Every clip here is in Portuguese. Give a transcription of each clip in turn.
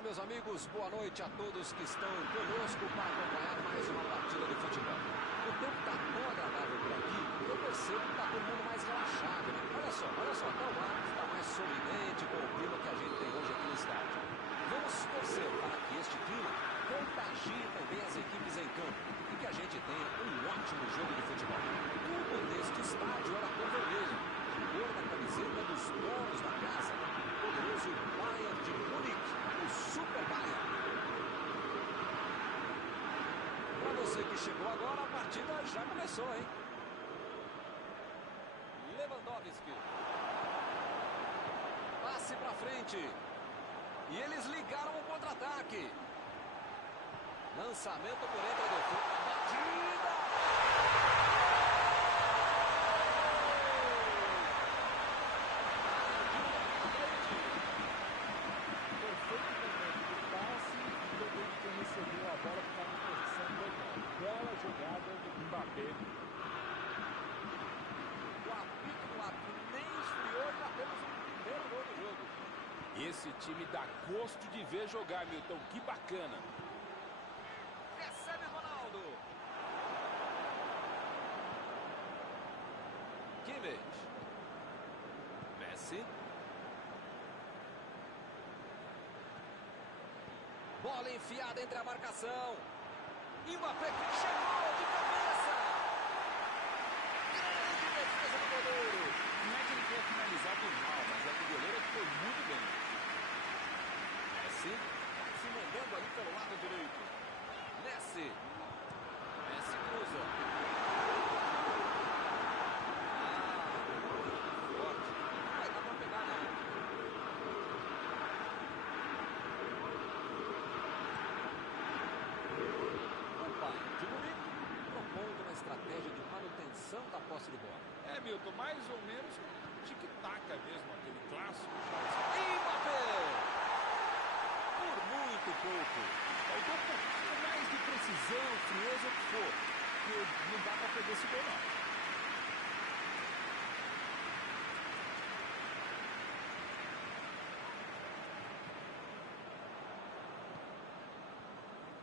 Olá, meus amigos, boa noite a todos que estão conosco para acompanhar mais uma partida de futebol. O tempo está tão agradável por aqui que eu percebo que está todo mundo mais relaxado, né? Olha só, até o ar está mais sorridente com o clima que a gente tem hoje aqui no estádio. Vamos torcer para que este clima contagie também as equipes em campo e que a gente tenha um ótimo jogo de futebol. Tudo neste estádio era cor vermelho, a cor da camiseta dos donos da casa, o poderoso Bayern de Munique, o Super Bayern. Para você que chegou agora, a partida já começou, hein? Lewandowski. Passe para frente. E eles ligaram o contra-ataque. Lançamento por entre a defesa. Batida! Perfeito momento do passe e também de quem recebeu a bola que estava em posição legal. Bela jogada do Mbappé. O apito aqui nem esfriou, já temos o primeiro gol do jogo. Esse time dá gosto de ver jogar, Milton. Que bacana. Recebe Ronaldo. Kimmich. Messi. Bola enfiada entre a marcação. Mbappé chegou de cabeça. Grande defesa do goleiro. Não é que ele tenha finalizado mal, mas é que o goleiro foi muito bem. Messi se mandando ali pelo lado direito. Messi cruza. Forte. Não vai dar pra pegar, não. O Bayern de Munique propondo uma estratégia de manutenção da posse de bola. É, Milton, mais ou menos tic-tac mesmo, aquele clássico. Mbappé! Por muito pouco. Faltou um pouquinho mais de precisão, frieza, o que for. Porque não dá pra perder esse gol, não.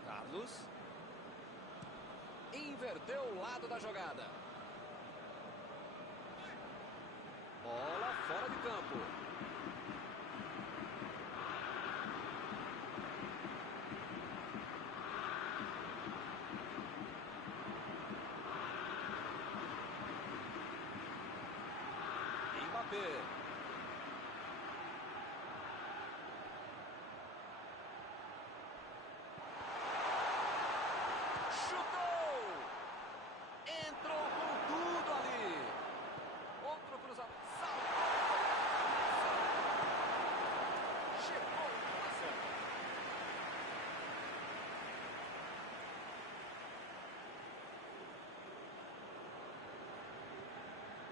Carlos. Inverteu o lado da jogada. Bola fora de campo. Mbappé. Chutou! Entrou com tudo ali. Outro cruzamento. Saltou. Chegou na certa.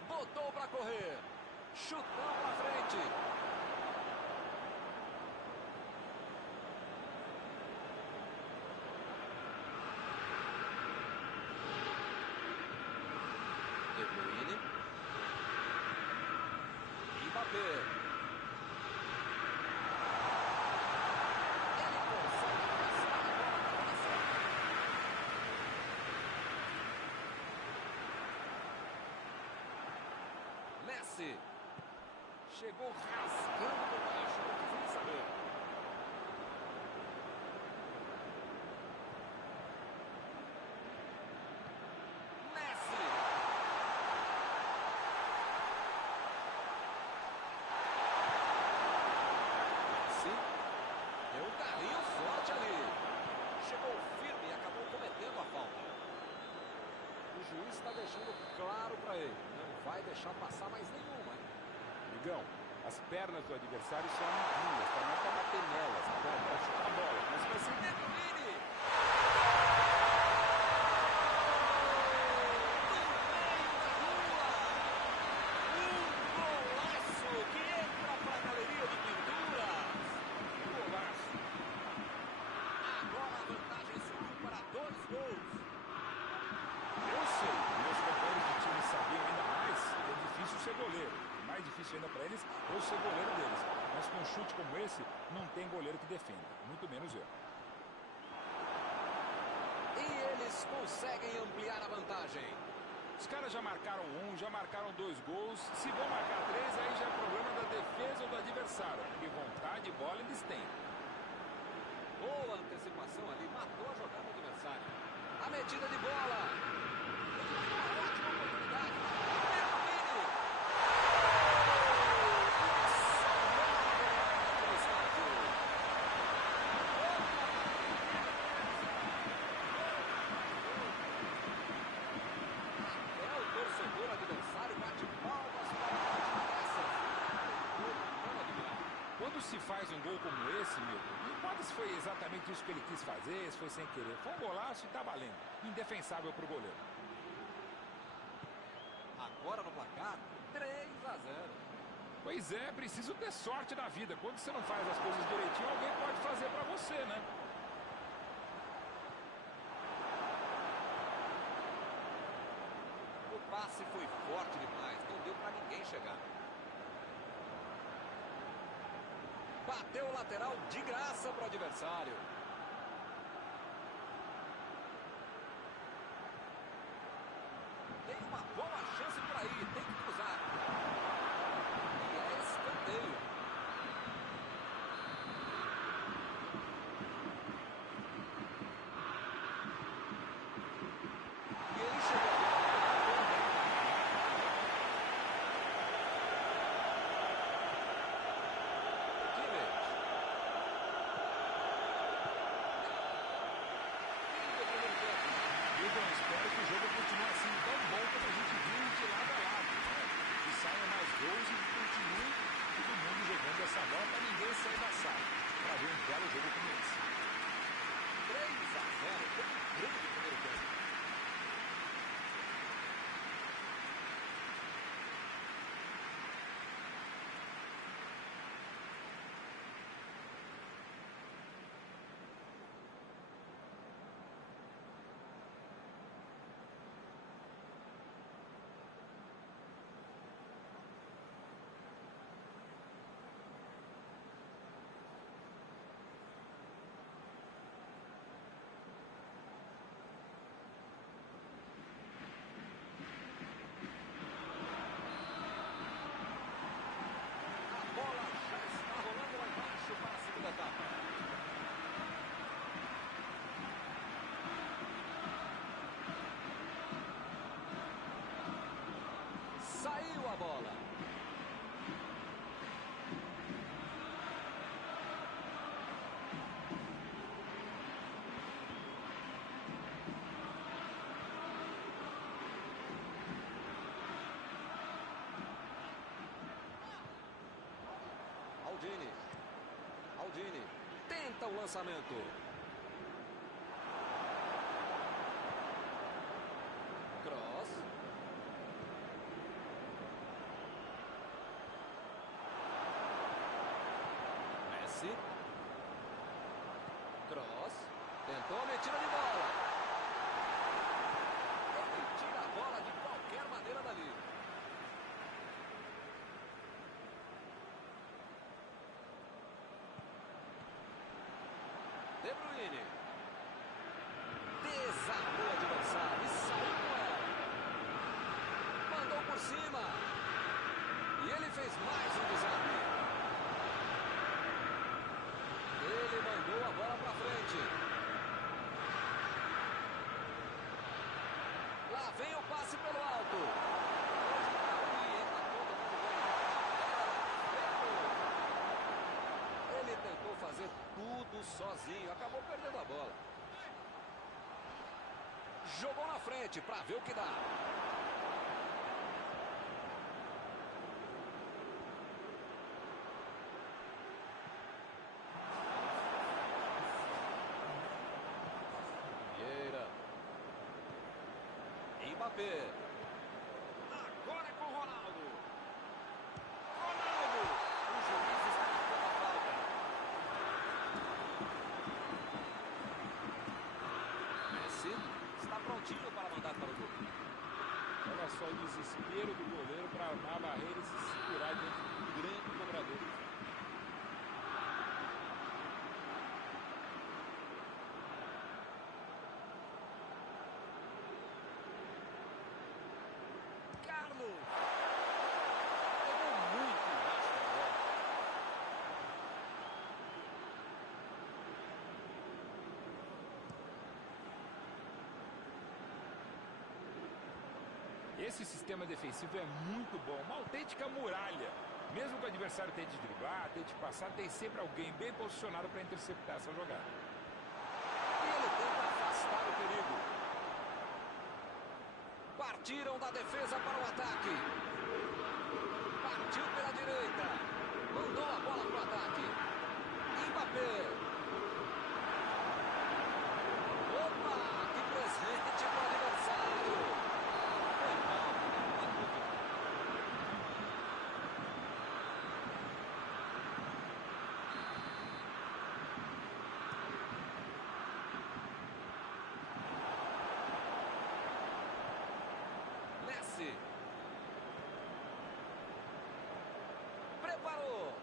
Botou para correr. Chutão pra frente. De Bruyne. Mbappé. Ele consegue passar a bola. Messi. Chegou rasgando por baixo, não quis nem saber. Messi. Messi. Deu um carrinho forte ali. Chegou firme e acabou cometendo a falta. O juiz está deixando claro para ele. Não vai deixar passar mais nenhuma, hein? Migão, as pernas do adversário são amiguinhas, tá? Não é pra bater nelas, tá bom? Pra chutar a bola, mas vai ser De Bruyne. Golaço que entra para a galeria de pinturas. golaço. Agora a vantagem subiu para 2 gols. Eu sei, meus companheiros de time sabiam ainda mais que é difícil ser goleiro. Mais difícil ainda para eles eu ser goleiro deles. Mas com um chute como esse, não tem goleiro que defenda, muito menos eu. E eles conseguem ampliar a vantagem. Os caras já marcaram um, já marcaram 2 gols. Se vão marcar 3, aí já é problema da defesa ou do adversário, porque vontade e bola eles têm. Boa antecipação ali, matou a jogada do adversário. A metida de bola. Uma ótima oportunidade. Bertolini. Até o torcedor adversário bate palmas para a partida dessa. Quando se faz um gol como esse, Milton, não importa se foi exatamente isso que ele quis fazer, se foi sem querer. Foi um golaço e tá valendo. Indefensável pro goleiro. Agora no placar, 3-0. Pois é, preciso ter sorte na vida. Quando você não faz as coisas direitinho, alguém pode fazer pra você, né? O passe foi forte demais, não deu pra ninguém chegar. Bateu o lateral de graça pro adversário. Tem uma boa chance por aí, tem que cruzar. E é escanteio. E ele chegou também. Kimmich. Fim do primeiro tempo. Eu espero que o jogo continue assim tão bom como a gente viu de lado a lado. Que saiam mais gols e que continue todo mundo jogando essa bola para ninguém sair da sala. Para ver um belo jogo como esse. 3-0, foi um grande primeiro tempo. A bola já está rolando lá embaixo para a segunda etapa. Saiu a bola. Aldini. Aldini tenta o lançamento. Cross. Messi. Cross. Tentou a metida de bola. Ele tira a bola de qualquer maneira dali. De Bruyne. Desarmou o adversário e saiu com ela. Mandou por cima. E ele fez mais um desarme. Ele mandou a bola para frente. Lá vem o passe pelo alto. Hoje tá ruim, hein? Tá todo mundo ganhando. Ele tentou fazer tudo sozinho, acabou perdendo a bola. Jogou na frente para ver o que dá. Vieira. Mbappé. Agora é com o Ronaldo. Ronaldo. O juiz está marcando a falta. Messi está prontinho para mandar para o gol. Olha só o desespero do goleiro para armar a barreira e se segurar diante do grande cobrador. Esse sistema defensivo é muito bom, uma autêntica muralha. Mesmo que o adversário tente driblar, tente passar, tem sempre alguém bem posicionado para interceptar essa jogada. E ele tenta afastar o perigo. Partiram da defesa para o ataque. Partiu pela direita. Mandou a bola para o ataque. Mbappé. Opa, que presente para o adversário. Foi mal, não há dúvida. Messi. Preparou.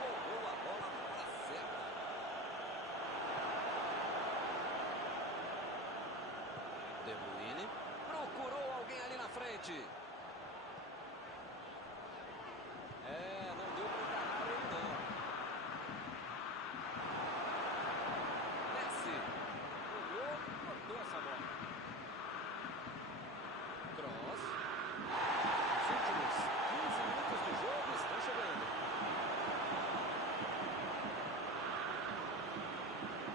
Colocou a bola na hora certa. De Bruyne. Procurou alguém ali na frente. Não deu para encarar ele não. Messi. Olhou, cortou essa bola. Cross. Os últimos 15 minutos de jogo estão chegando.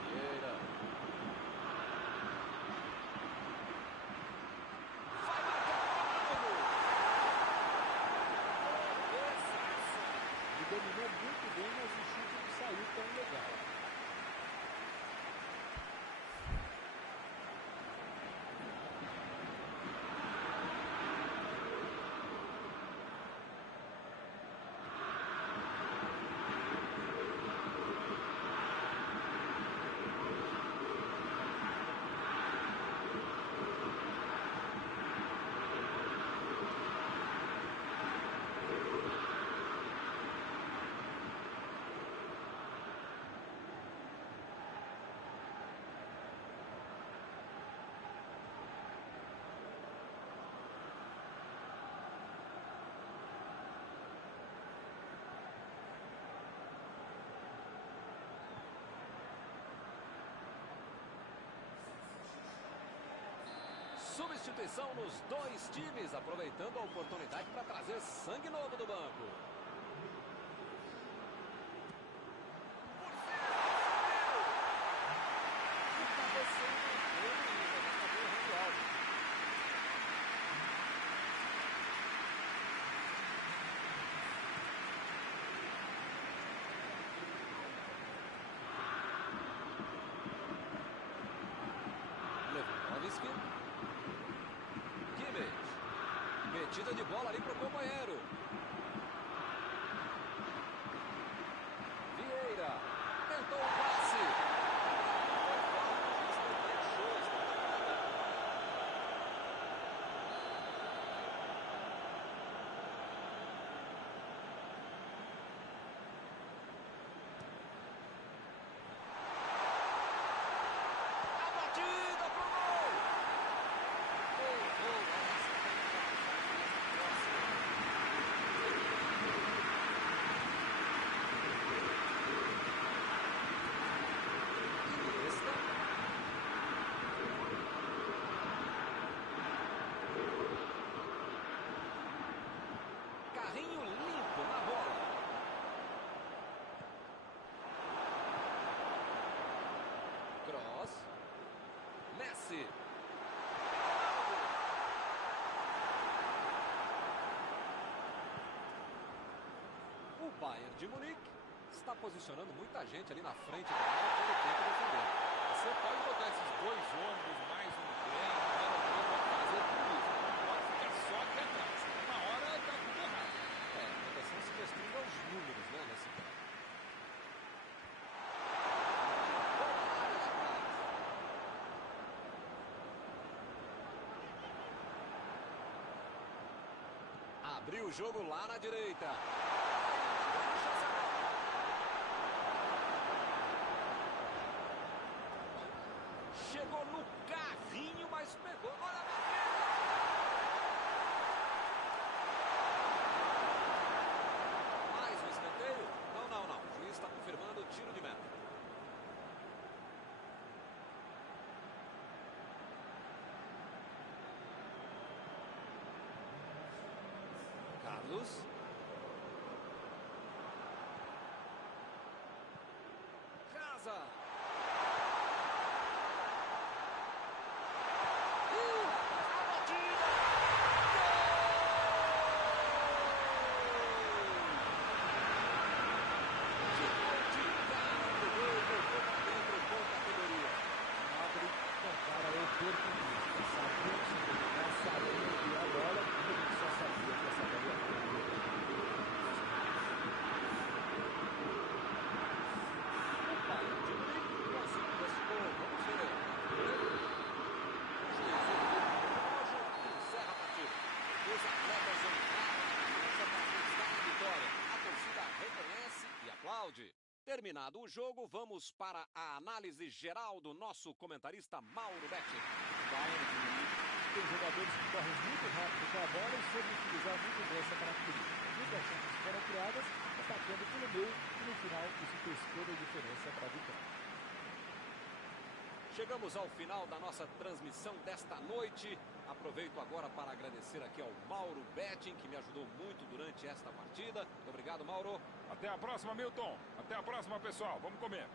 Vieira. Vai marcar o gol. Ele dominou muito bem, mas o chute não saiu tão legal. Substituição nos dois times, aproveitando a oportunidade para trazer sangue novo do banco. Lewandowski. Kimmich. Metida de bola ali para o companheiro. Vieira. Tentou o passe. A batida pro gol. Iniesta. Carrinho limpo na bola. Cross. Messi. O Bayern de Munique está posicionando muita gente ali na frente da área quando tem que defender. Você pode botar esses dois ombros, mais um trem, pode fazer tudo isso. Não pode ficar só aqui atrás. Uma hora tá tudo errado. A proteção se restringe aos números, né, nesse caso. Abriu o jogo lá na direita. Chegou no carrinho, mas pegou. Olha a batida. Mais um escanteio? Não. O juiz está confirmando o tiro de meta. Carlos. Casa. A batida. Ficou de cara pro gol, colocou pra dentro com categoria. Abre com cara oportunista. Sabia que se dominar, sabia que a bola, ele só sabia que essa bola ia para. O Bayern de Munique conseguiu esse gol. Vamos ver. O juiz encerra a partida. Os atletas entraram na cabeça para buscar a vitória. A torcida reconhece e aplaude. Terminado o jogo, vamos para a análise geral do nosso comentarista Mauro Betti. Bayern de Munique tem jogadores que correm muito rápido com a bola e soube utilizar muito bem essa característica. Muitas chances foram criadas, atacando pelo meio e no final isso fez toda a diferença para a vitória. Chegamos ao final da nossa transmissão desta noite. Aproveito agora para agradecer aqui ao Mauro Betting, que me ajudou muito durante esta partida. Muito obrigado, Mauro. Até a próxima, Milton. Até a próxima, pessoal. Vamos comer.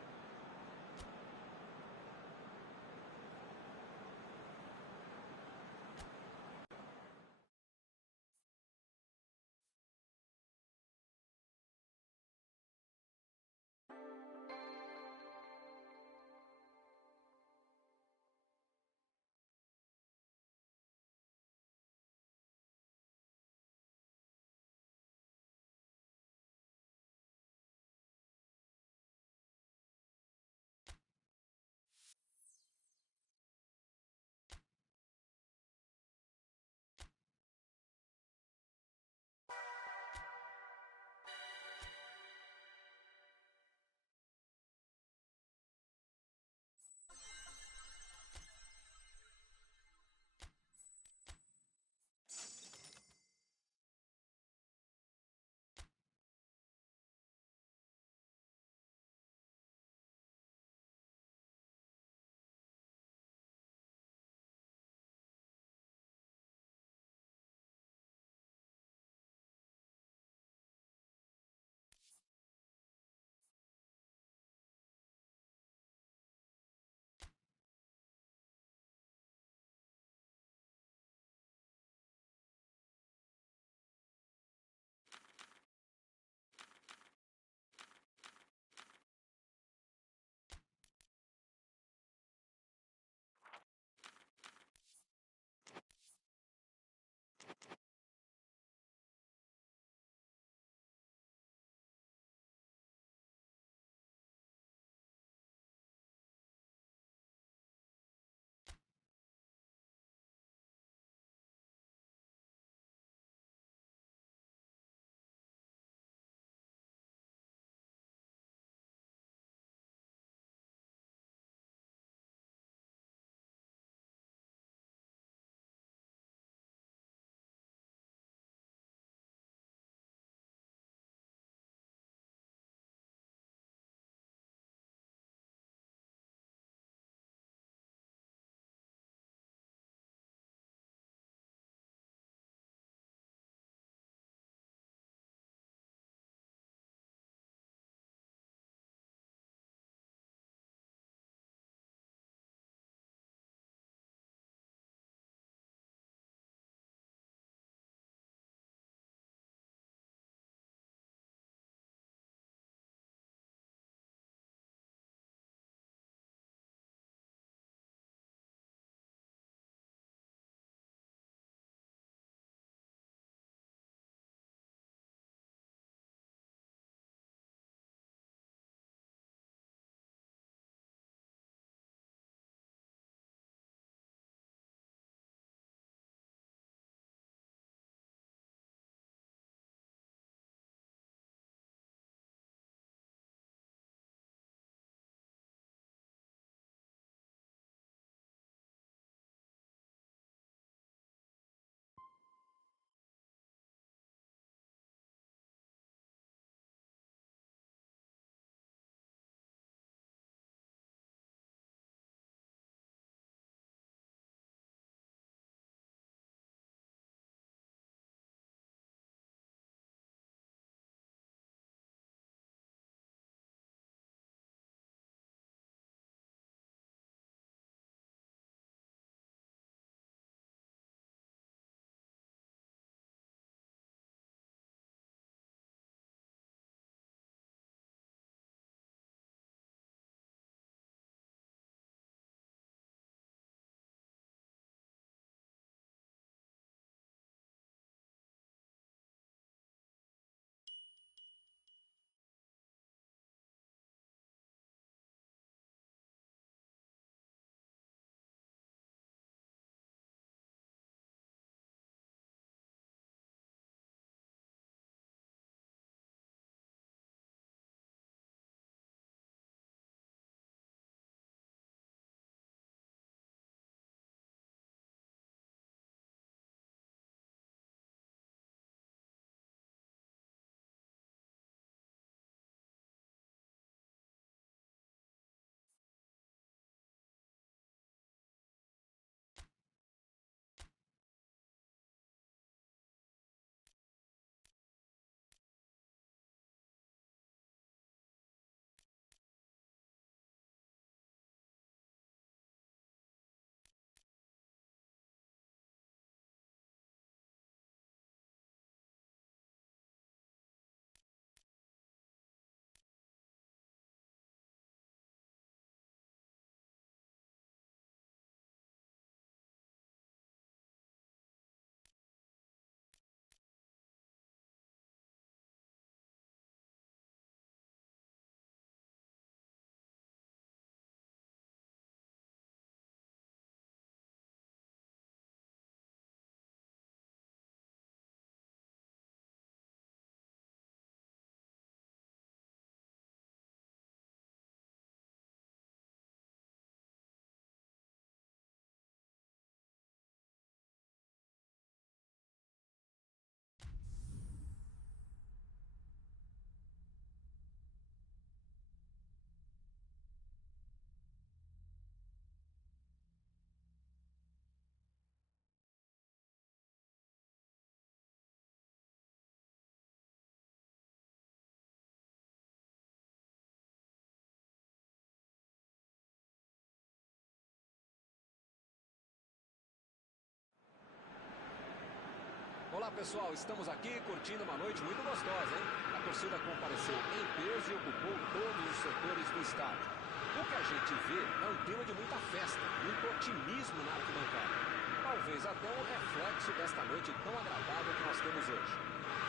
Olá pessoal, estamos aqui curtindo uma noite muito gostosa, hein? A torcida compareceu em peso e ocupou todos os setores do estádio. O que a gente vê é um clima de muita festa, muito otimismo na arquibancada. Talvez até um reflexo desta noite tão agradável que nós temos hoje.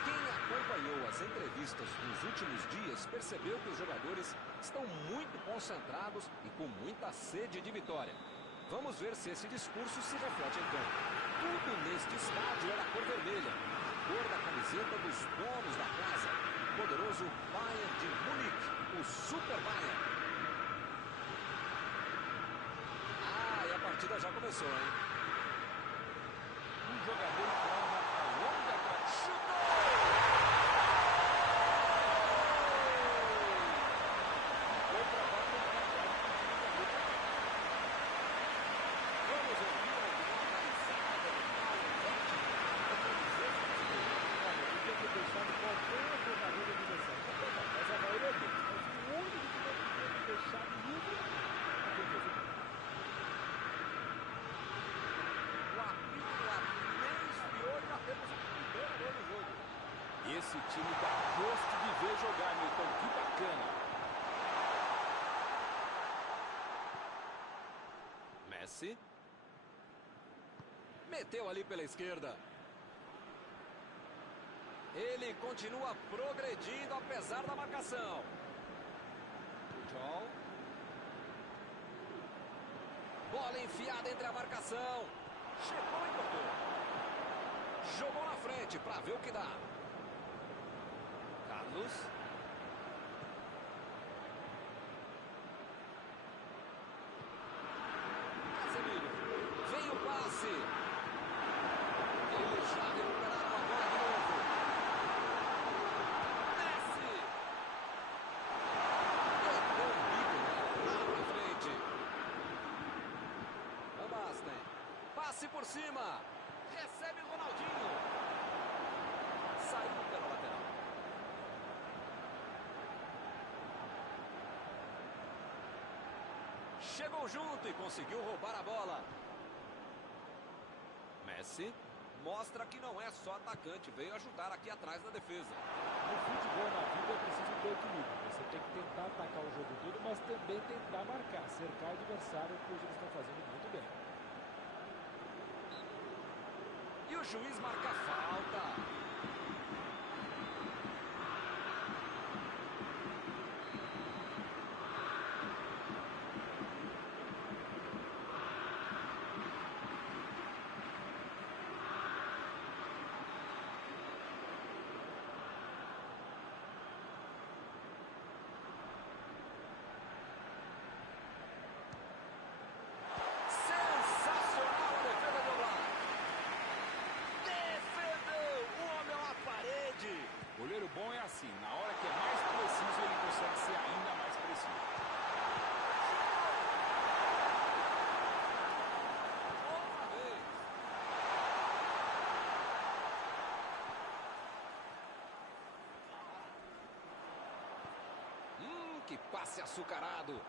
Quem acompanhou as entrevistas dos últimos dias percebeu que os jogadores estão muito concentrados e com muita sede de vitória. Vamos ver se esse discurso se reflete em campo. Tudo neste estádio era cor vermelha, a cor da camiseta dos donos da casa. O poderoso Bayern de Munique, o Super Bayern. Ah, e a partida já começou, hein? Um jogador forma a longa trave. Chutou! Foi travado no placar. Vamos ouvir alguma analisada do Paulo Betti? Olha, eu podia ter deixado qualquer jogador da direção. Mas a maioria deles. Mas o único que não podia ter deixado livre é quem fez o gol. O apito nem esfriou e já temos o primeiro gol do jogo. Esse time dá gosto de ver jogar, Milton. Que bacana. Messi. Meteu ali pela esquerda. Ele continua progredindo apesar da marcação. Pujol. Bola enfiada entre a marcação. Chegou e cortou. Jogou na frente para ver o que dá. Carlos. Casemiro. Vem o passe. Eles já recuperaram a bola de novo. Messi. Meteu um bico lá na frente. Van Basten. Passe por cima. Recebe o Ronaldinho. Saiu pela lateral. Chegou junto e conseguiu roubar a bola. Messi mostra que não é só atacante, veio ajudar aqui atrás da defesa. No futebol, na vida, é preciso ter equilíbrio. Você tem que tentar atacar o jogo todo, mas também tentar marcar, cercar o adversário, que hoje eles estão fazendo muito bem. E o juiz marca falta. Sensacional a defesa do Oblak. Defendeu o homem à parede. Goleiro bom é assim. Na hora que é mais preciso, ele consegue ser ainda mais preciso. Outra vez. Que passe açucarado.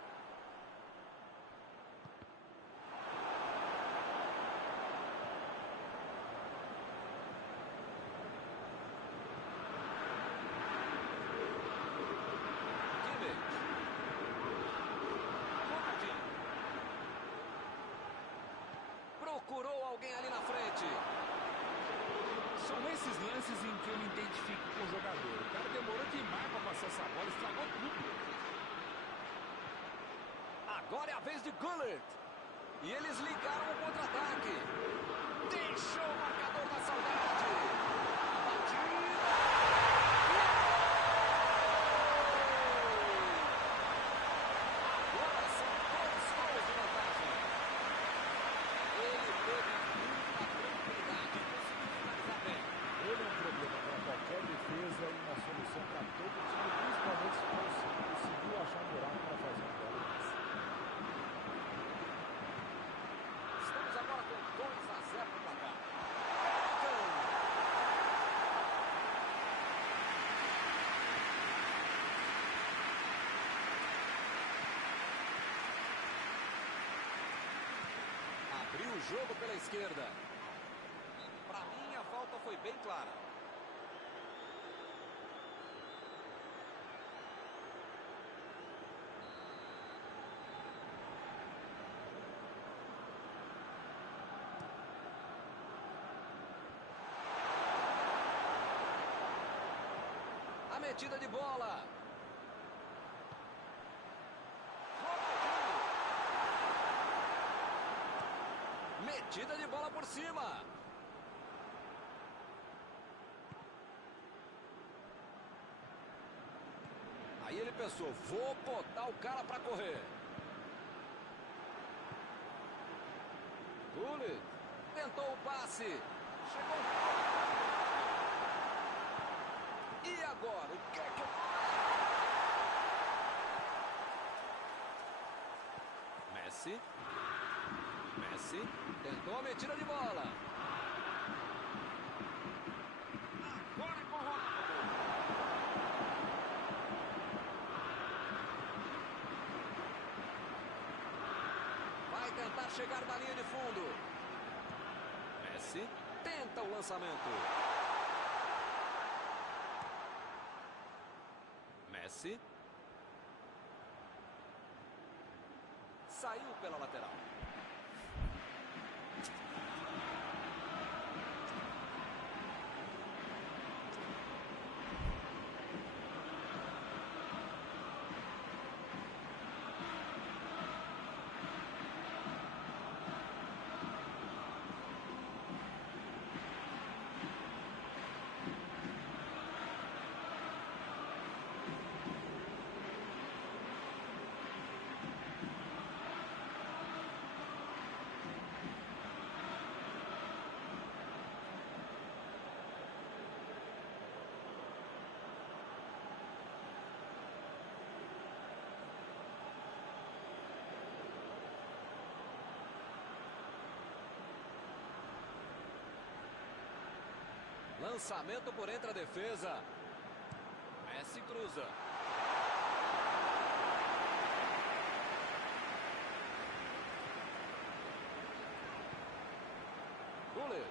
Procurou alguém ali na frente. São esses lances em que eu me identifico com o jogador. O cara demorou demais para passar essa bola, estragou tudo. Agora é a vez de Gullit. E eles ligaram o contra-ataque. Deixou o marcador da saudade. Batida. Agora são 2 gols de vantagem. Ele teve muita tranquilidade e conseguiu finalizar bem. Ele é um problema para qualquer defesa e uma solução para todo time, principalmente se conseguiu achar um buraco para fazer um gol desse. Estamos agora com 2-0 no placar. Abriu o jogo pela esquerda. Para mim, a falta falta foi bem clara. A metida de bola. Ronaldinho. Metida de bola por cima. Aí ele pensou, vou botar o cara para correr. Gullit tentou o passe. Chegou. E agora, o que é que... Messi tentou a metida de bola. Agora é com o Ronaldo. Vai tentar chegar na linha de fundo. Messi tenta o lançamento. Messi. Saiu pela lateral. Lançamento por entre a defesa. Messi cruza. Gullit.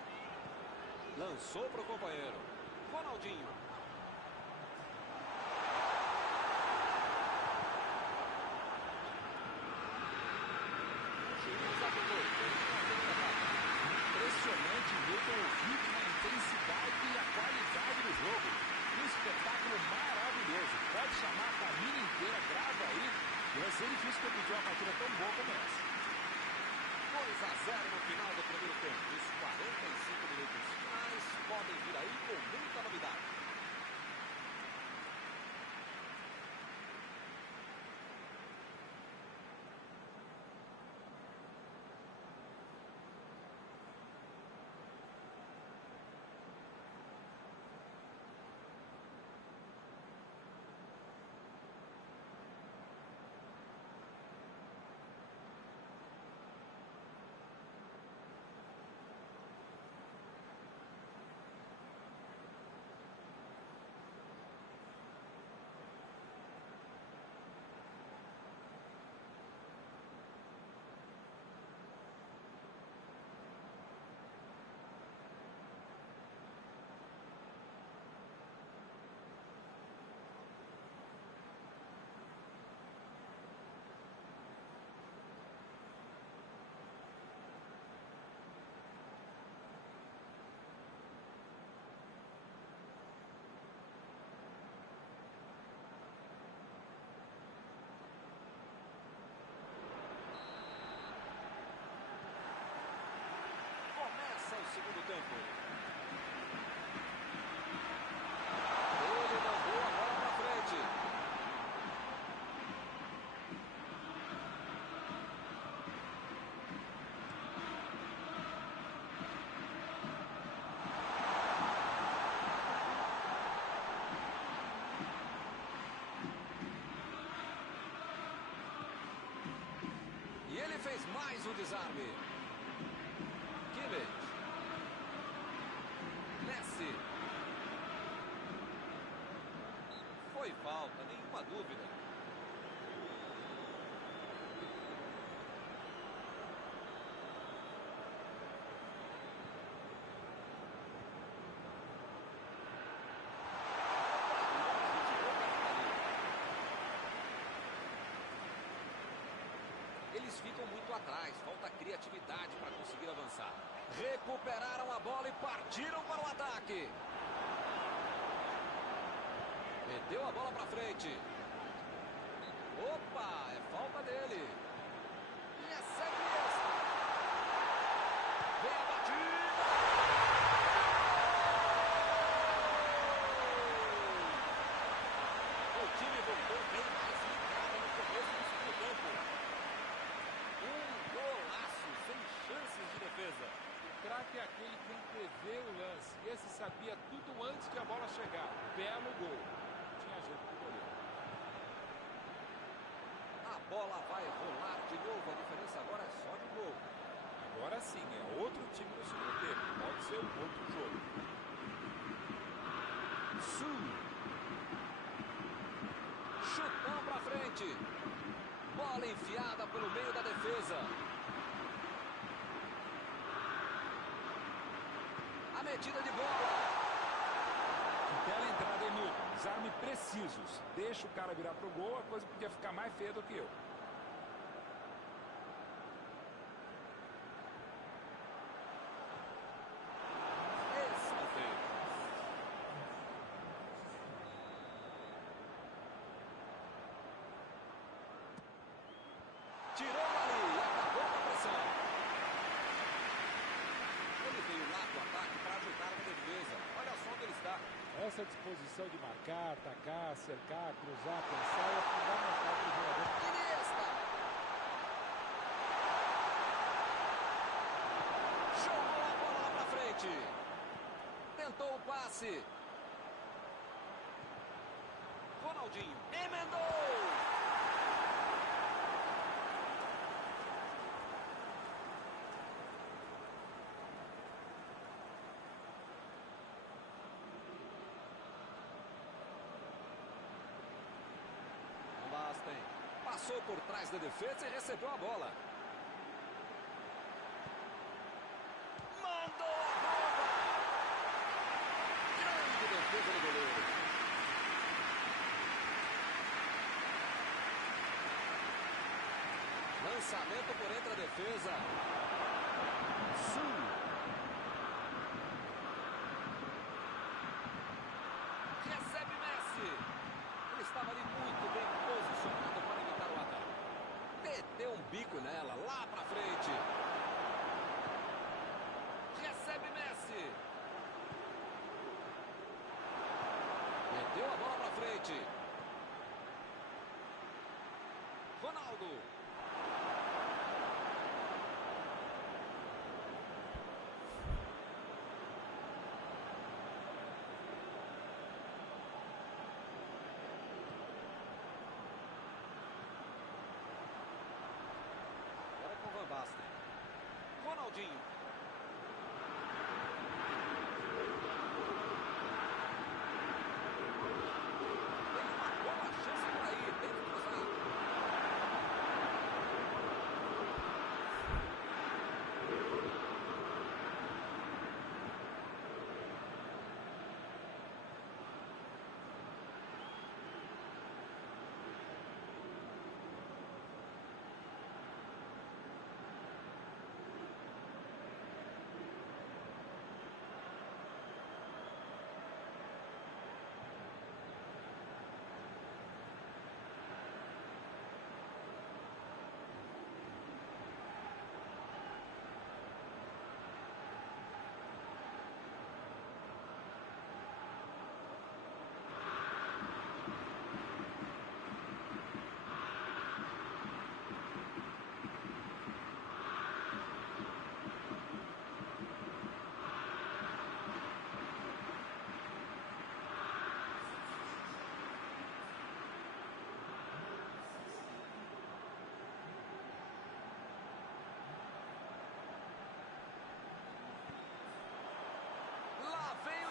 Lançou para o companheiro. Ronaldinho. Impressionante mesmo o ritmo, a intensidade e a qualidade do jogo. Um espetáculo maravilhoso. Pode chamar a família inteira, grava aí. E vai ser difícil competir uma partida tão boa como essa. 2-0 no final do primeiro tempo. Os 45 minutos finais podem vir aí com muita novidade. Segundo tempo. Ele mandou a bola para frente. E ele fez mais um desarme. Kimmich. Messi. Foi falta, nenhuma dúvida. eles ficam muito atrás. Falta criatividade para conseguir avançar. Recuperaram a bola e partiram para o ataque. Meteu a bola para frente. Opa, é falta dele. E é Iniesta. Vem a batida. O time voltou bem mais ligado no começo do segundo tempo. Um golaço, sem chances de defesa. O craque é aquele que antevê o lance. Esse sabia tudo antes de a bola chegar. Belo gol. Tinha jeito do goleiro. A bola vai rolar de novo. A diferença agora é só de gol. Agora sim, é outro time no segundo tempo. Pode ser um outro jogo. Chutão pra frente. Bola enfiada pelo meio da defesa. A metida de bola. Bela entrada, hein, Milton? Desarme precisos. Deixa o cara virar pro gol, a coisa podia ficar mais feia do que eu. Tirou ali e acabou com a pressão. Ele veio lá pro ataque para ajudar na defesa. Olha só onde ele está. Essa disposição de marcar, atacar, cercar, cruzar, pensar é fundamental para o jogador. Iniesta. Jogou a bola lá pra frente. Tentou o passe. Ronaldinho emendou. Passou por trás da defesa e recebeu a bola. Mandou a bomba! Grande defesa do goleiro. Lançamento por entre a defesa. Recebe Messi. Ele estava ali muito bem posicionado para evitar o ataque. Meteu um bico nela, lá pra frente. Recebe Messi. Meteu a bola pra frente. Ronaldo. Van Basten. Ronaldinho. Ele marcou uma chance por aí. Tem que cruzar.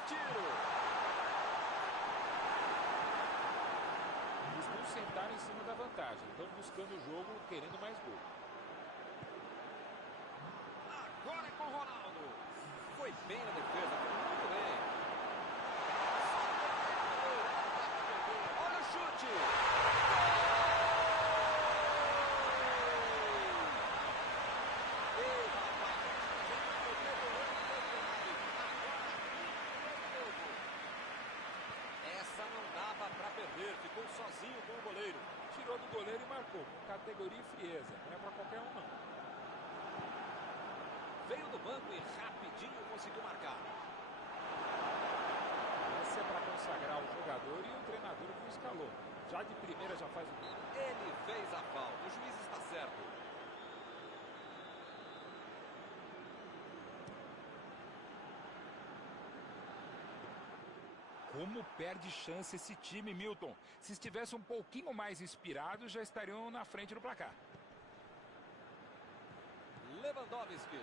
Tiro. Eles não sentaram em cima da vantagem. Estão buscando o jogo, querendo mais gol. Agora é com o Ronaldo. Foi bem na defesa, foi muito bem. Olha o chute. Gol! categoria e frieza. Não é para qualquer um, não. Veio do banco e rapidinho conseguiu marcar. Essa é para consagrar o jogador e o treinador que o escalou. Já de primeira já faz o gol. Ele fez a falta. O juiz está certo. Como perde chance esse time, Milton. Se estivesse um pouquinho mais inspirado, já estariam na frente do placar. Lewandowski.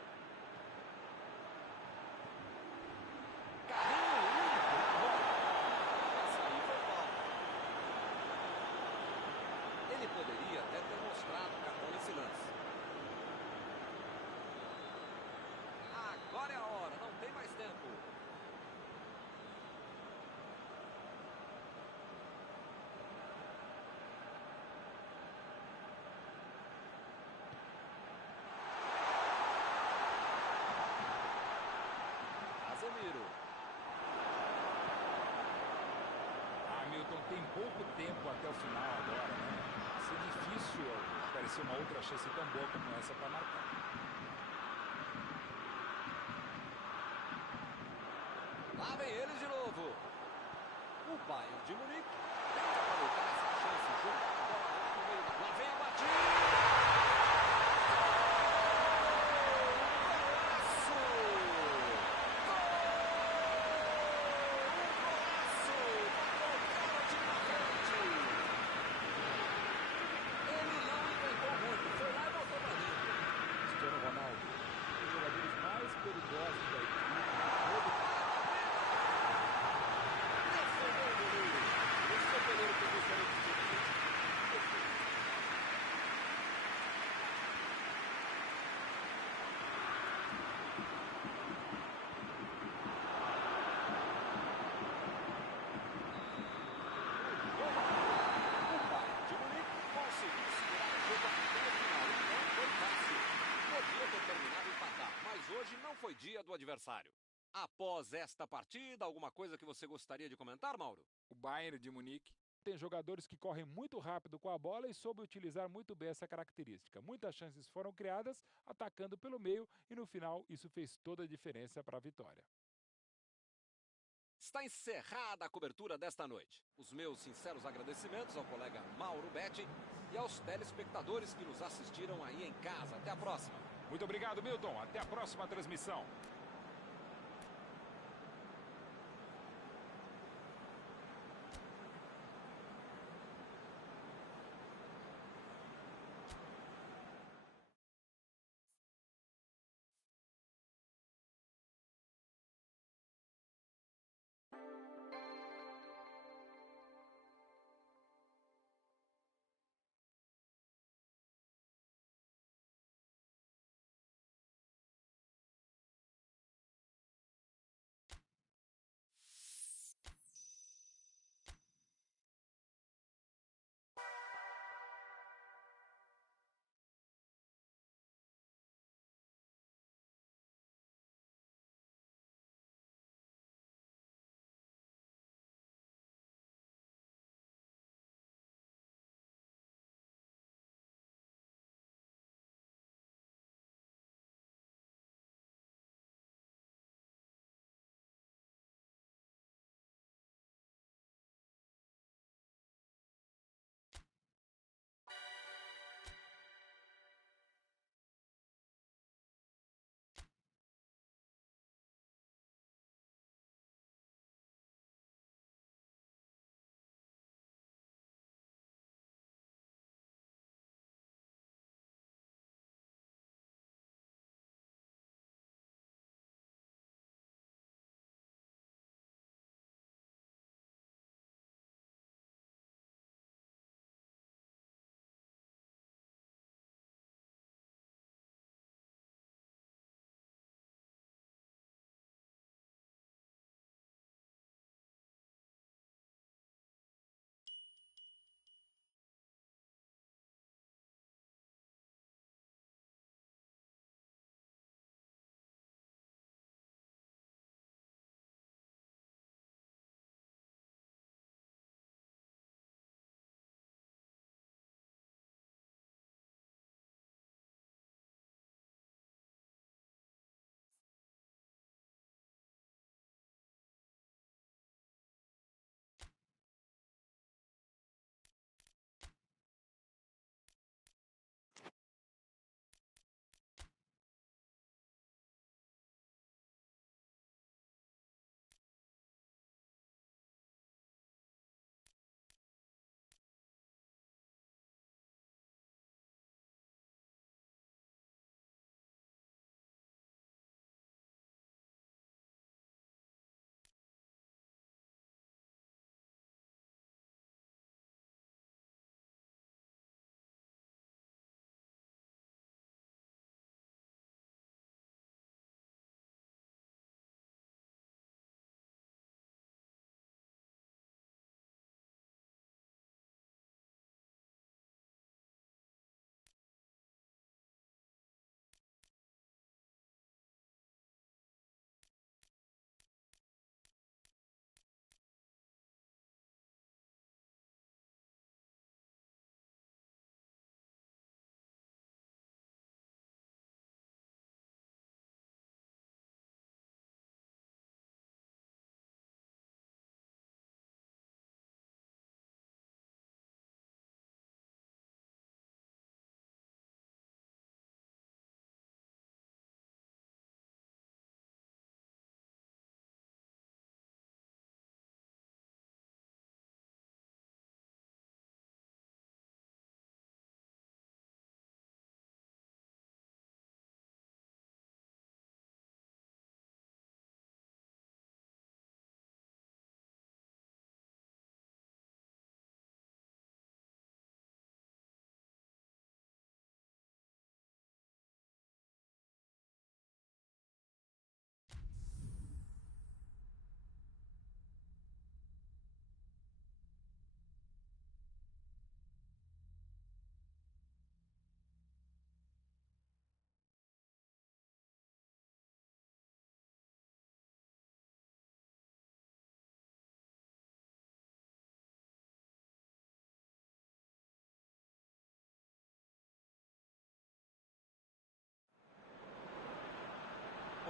Carrinho único na bola. Essa aí foi falta. Ele poderia até ter mostrado o cartão nesse lance. Agora é a hora, não tem mais tempo. Casemiro. Milton tem pouco tempo até o final agora, né? Vai ser difícil aparecer uma outra chance tão boa como essa para marcar. Lá vem eles de novo. O Bayern de Munique tenta aproveitar essa chance. Jogar a bola lá no meio. Lá vem a batida. Hoje não foi dia do adversário. Após esta partida, alguma coisa que você gostaria de comentar, Mauro? O Bayern de Munique tem jogadores que correm muito rápido com a bola e soube utilizar muito bem essa característica. Muitas chances foram criadas atacando pelo meio e no final isso fez toda a diferença para a vitória. Está encerrada a cobertura desta noite. Os meus sinceros agradecimentos ao colega Mauro Betti e aos telespectadores que nos assistiram aí em casa. Até a próxima. Muito obrigado, Milton. Até a próxima transmissão.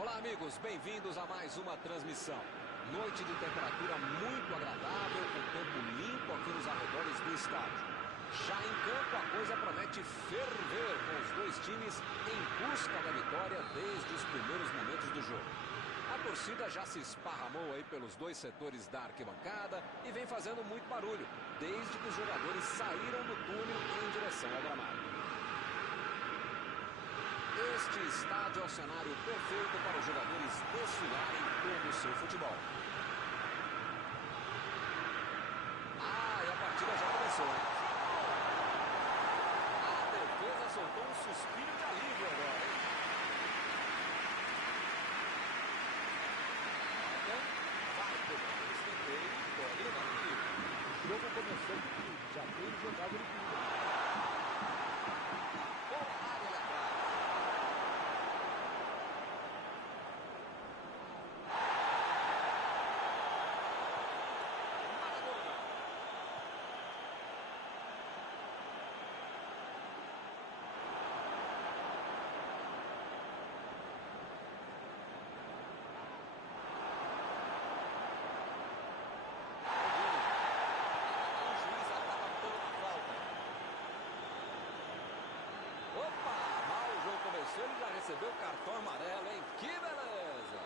Olá, amigos, bem-vindos a mais uma transmissão. Noite de temperatura muito agradável, com tempo limpo aqui nos arredores do estádio. Já em campo, a coisa promete ferver, com os dois times em busca da vitória desde os primeiros momentos do jogo. A torcida já se esparramou aí pelos dois setores da arquibancada e vem fazendo muito barulho, desde que os jogadores saíram do túnel em direção ao gramado. Este estádio é o cenário perfeito para os jogadores desfilarem todo o seu futebol. E a partida já começou, hein? A defesa soltou um suspiro de alívio agora, hein? Vai pegar o escanteio e pode levar o perigo. O jogo começou com o time, já tem jogado no perigo. Ele já recebeu o cartão amarelo, hein? Que beleza!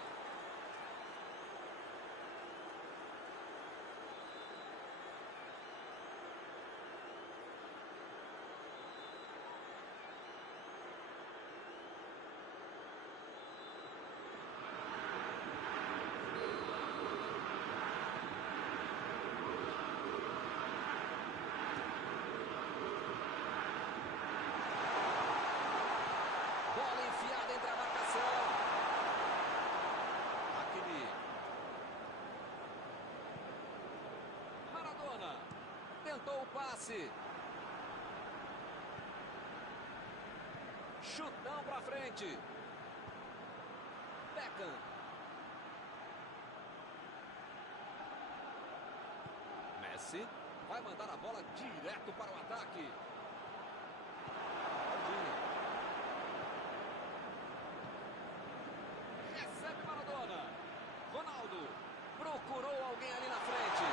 Tentou o passe. Chutão pra frente. Beckham. Messi vai mandar a bola direto para o ataque. Recebe Maradona. Ronaldo procurou alguém ali na frente.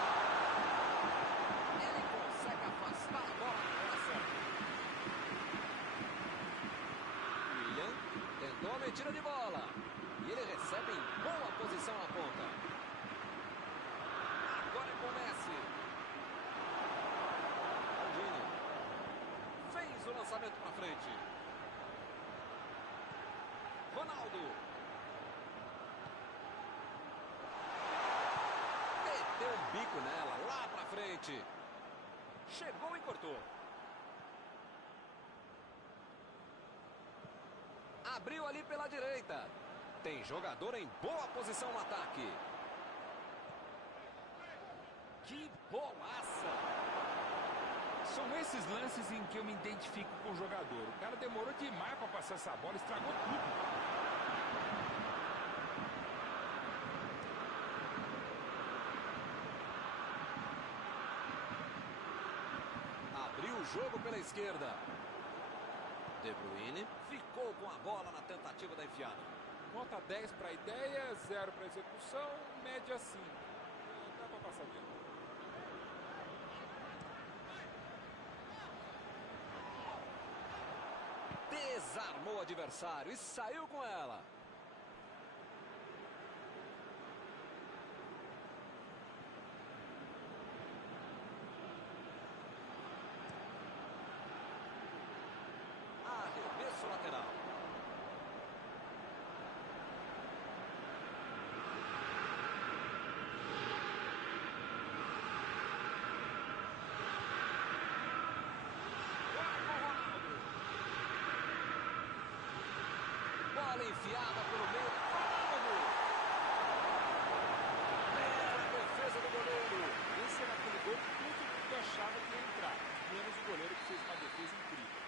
Consegue afastar a bola na hora certa. William tentou a metida de bola. E ele recebe em boa posição na ponta. Agora é com o Messi. Aldini fez o lançamento para frente. Ronaldo. Meteu um bico nela, lá para frente. Chegou e cortou. Abriu ali pela direita. Tem jogador em boa posição no ataque. Que bolaça! São esses lances em que eu me identifico com o jogador. O cara demorou demais para passar essa bola, estragou tudo. Abriu o jogo pela esquerda. De Bruyne ficou com a bola na tentativa da enfiada. Nota 10 para a ideia, 0 para a execução, média 5. Dá para passar dele. Desarmou o adversário e saiu com ela. Arremesso lateral. Bola enfiada pelo meio. Bela defesa do goleiro. Esse era aquele gol que todo mundo achava que ia entrar. Menos o goleiro que fez uma defesa incrível.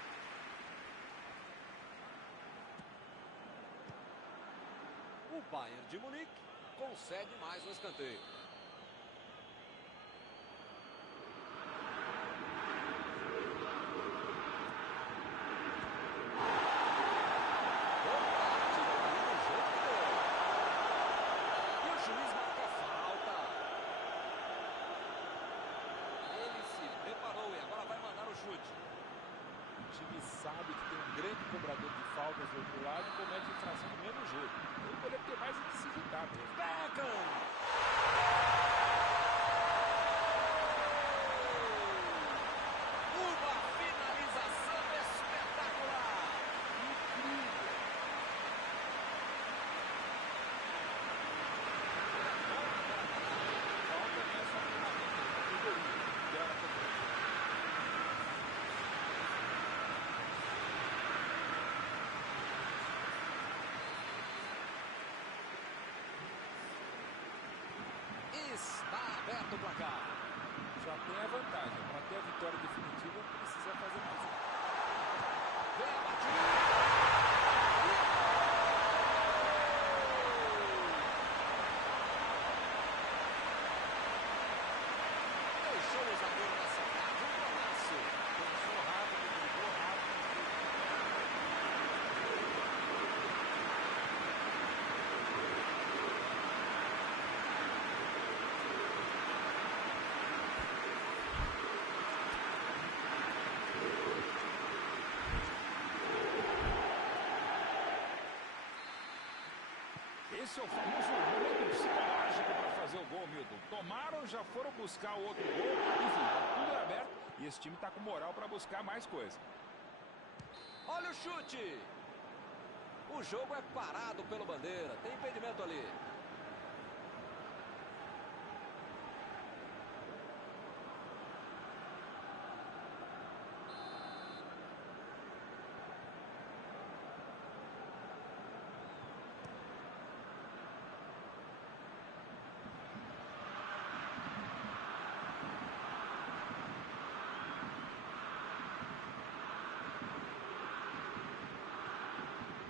O Bayern de Munique consegue mais um escanteio. cobrador de faltas do outro lado e comete infração do mesmo jeito. Ele poderia ter mais que se irritar mesmo. Uma finalização espetacular. Incrível. Falta nessa categoria. Dela também. Está aberto o placar. Já tem a vantagem. Para ter a vitória definitiva, precisa fazer mais um. Vem a batida. Deixou o zagueiro da saudade. Um golaço. Pensou rápido, brigou rápido. Esse é o famoso momento psicológico para fazer o gol, Milton. Tomaram, já foram buscar o outro gol. Enfim, tá tudo aberto e esse time tá com moral para buscar mais coisa. Olha o chute. O jogo é parado pelo bandeira. Tem impedimento ali.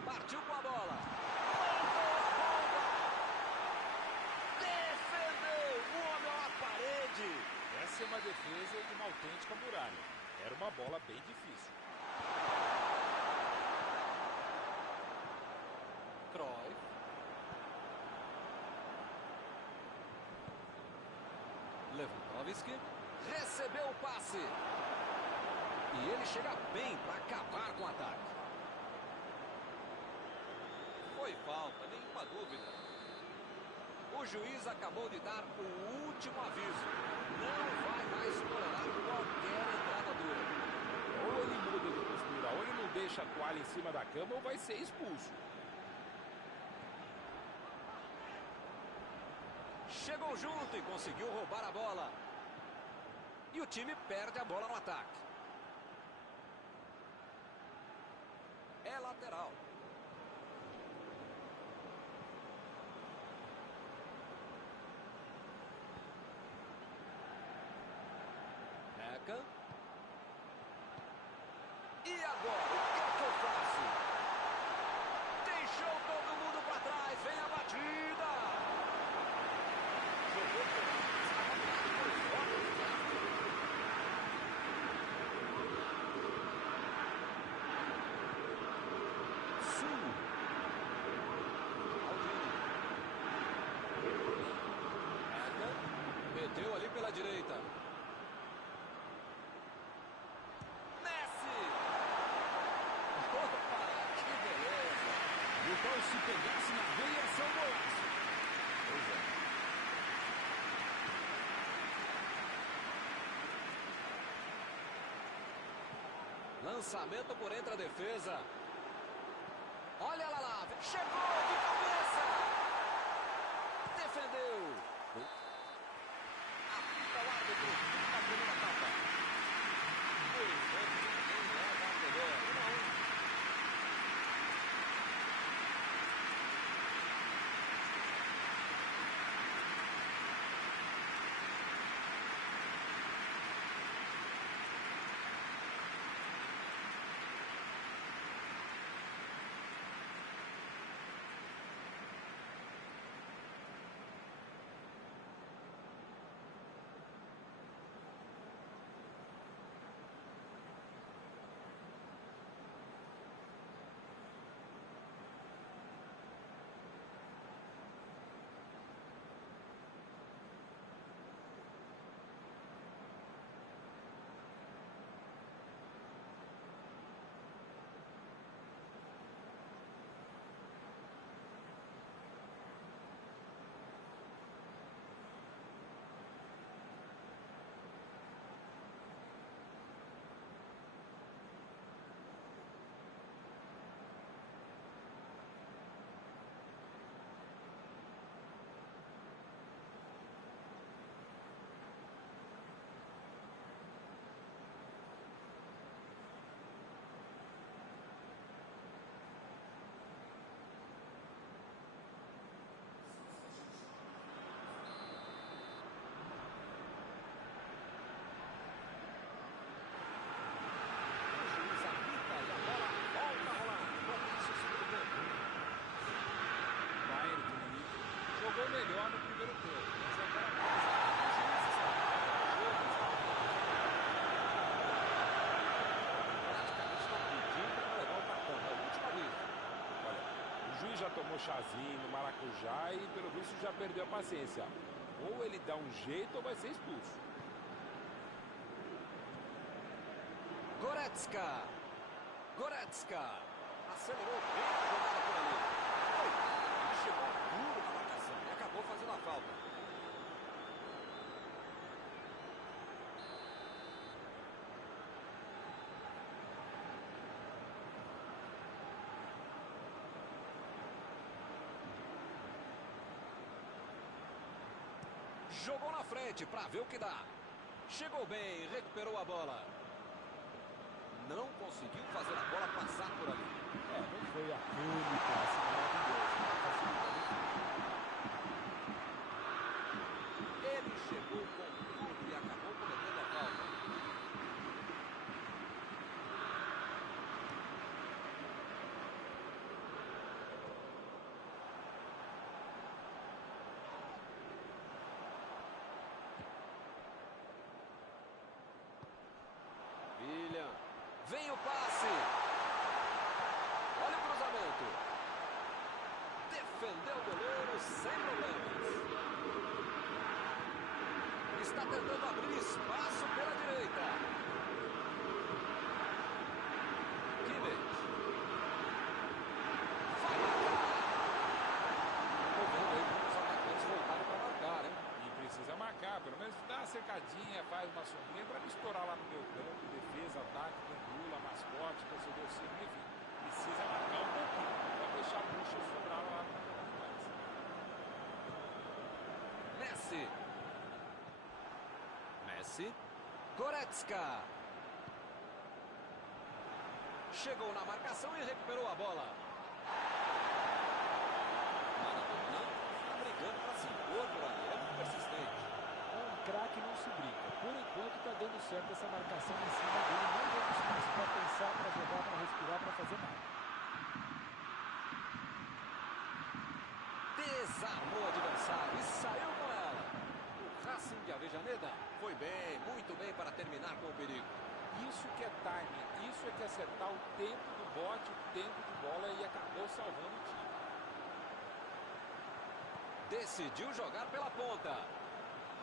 Partiu com a bola. Defendeu. O homem à parede. Essa é uma defesa de uma autêntica muralha. Era uma bola bem difícil. Cruyff. Lewandowski. Recebeu o passe. E ele chega bem para acabar com o ataque. Foi falta, nenhuma dúvida. O juiz acabou de dar o último aviso. Não vai mais tolerar qualquer entrada dura. Ou ele muda de postura, ou ele não deixa a toalha em cima da cama, ou vai ser expulso. Chegou junto e conseguiu roubar a bola. E o time perde a bola no ataque. É lateral. Beckham. E agora, o que é que eu faço? Deixou todo mundo para trás, vem a batida. Jogou por Sul. Beckham. Meteu ali pela direita. Então, se pegasse na veia, ia ser um golaço. Pois é. Lançamento por entre a defesa. Olha lá, chegou de cabeça. Defendeu. Apita o árbitro na primeira etapa. Por enquanto, ninguém leva a melhor. 1-1. melhor no primeiro tempo. Mas é aquela coisa, o juiz está no jogo, Praticamente está pedindo para levar o cartão. É a última vez. olha, o juiz já tomou chazinho no maracujá e, pelo visto, já perdeu a paciência. Ou ele dá um jeito ou vai ser expulso. Goretzka. Goretzka. Acelerou bem a jogada por ali. Foi. Ele chegou duro na marcação e acabou fazendo a falta. Jogou na frente para ver o que dá. Chegou bem, recuperou a bola. Não conseguiu fazer a bola passar por ali. Não foi aquele passe maravilhoso. Ele chegou com tudo e acabou cometendo a falta. William. Vem o passe. Olha o cruzamento. Defendeu o goleiro sem problemas. Está tentando abrir espaço pela direita. Kimmich. Vai marcar. Estou vendo aí muitos atacantes voltarem para marcar, hein? E precisa marcar, pelo menos dá uma cercadinha, faz uma sombrinha para não estourar lá no meu campo, defesa, ataque, gandula, mascote, torcedor civil, enfim. Precisa marcar um pouquinho, para deixar a bucha sobrar lá no mais. Messi. Messi. Goretzka. Chegou na marcação e recuperou a bola. Maradona está brigando para se impor por ali. É muito persistente. Um craque não se brinca. Por enquanto está dando certo essa marcação em cima dele. Não dando espaço para pensar, para jogar, para respirar, para fazer nada. Desarmou o adversário e saiu com ela. O Racing de Avejaneda foi bem, muito bem para terminar com o perigo. Isso que é timing, isso é que é acertar o tempo do bote, o tempo de bola e acabou salvando o time. Decidiu jogar pela ponta.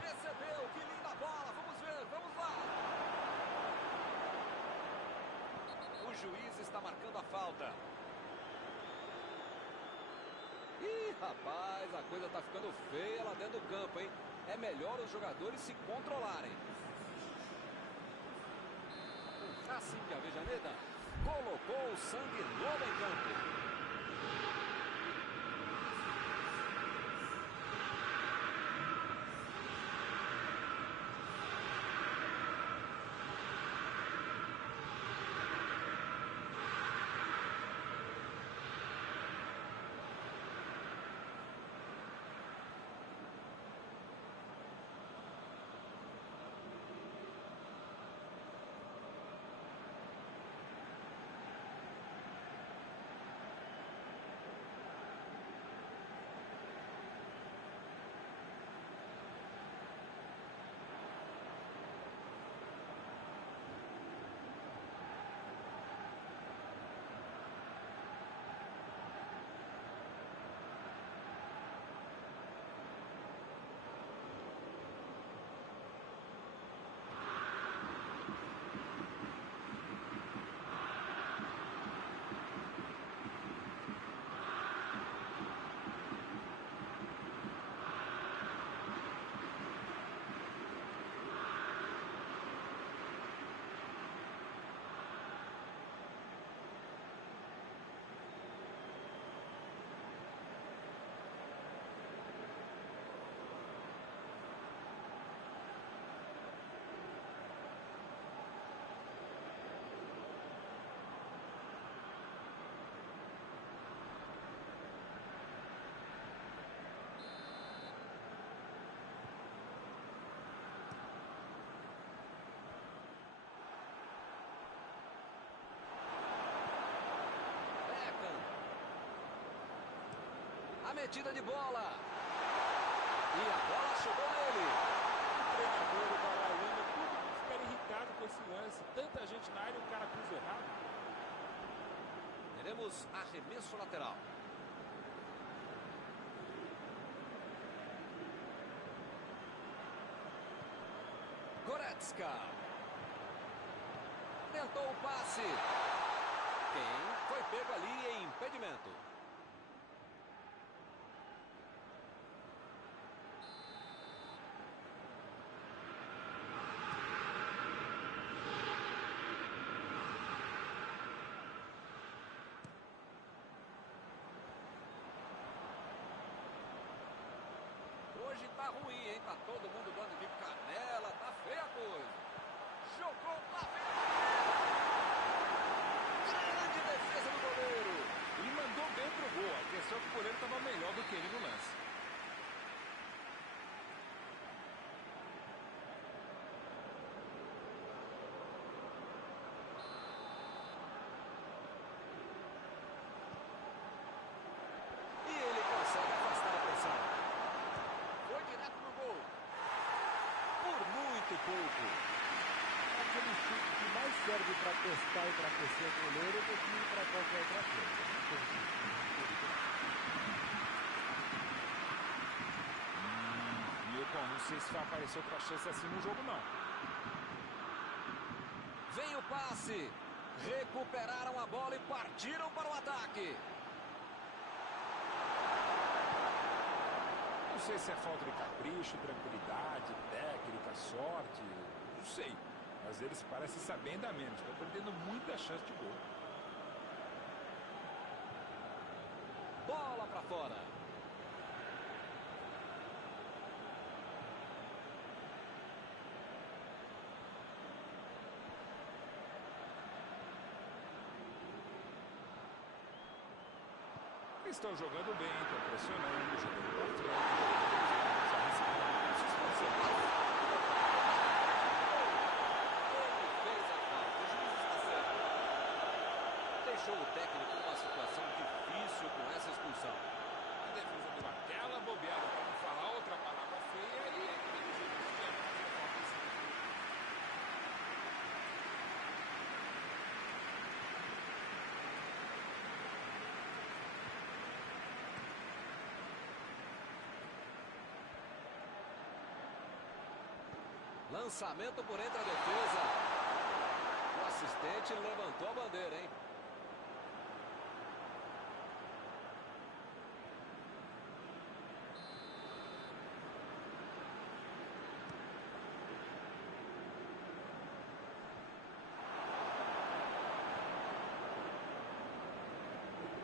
Recebeu, que linda bola. Vamos ver, vamos lá. O juiz está marcando a falta. Ih, rapaz, a coisa tá ficando feia lá dentro do campo, hein? É melhor os jogadores se controlarem. O Racing de Avejaneda colocou o sangue novo em campo. A metida de bola. E a bola chegou nele. O treinador do Baraúna, todo mundo fica irritado com esse lance. Tanta gente na área e o cara cruza errado. Teremos arremesso lateral. Goretzka. Tentou o passe. Quem foi pego ali em impedimento. Hoje tá ruim, hein? Tá todo mundo dando de canela, tá feia a coisa. Jogou pra frente. Grande defesa do goleiro. Ele mandou bem pro gol. A questão é que o goleiro estava melhor do que ele no lance. E ele consegue afastar a pressão. Foi direto no gol. Por muito pouco. Aquele chute que mais serve para testar e para aquecer o goleiro do que para qualquer outra coisa. Milton, não sei se vai aparecer outra chance assim no jogo, não. Vem o passe. Recuperaram a bola e partiram para o ataque. Não sei se é falta de capricho, tranquilidade, técnica, sorte, não sei. Mas eles parecem saber ainda menos. Estão perdendo muita chance de gol. Bola para fora. Eles estão jogando bem, estão pressionando, jogando para frente, arriscando, se esforçando. Ele fez a falta. O juiz está certo. Deixou o técnico numa situação difícil com essa expulsão. A defesa deu aquela bobeada, para não falar outra palavra feia, e eles tiveram que fazer falta em cima. Lançamento por entre a defesa. O assistente levantou a bandeira, hein?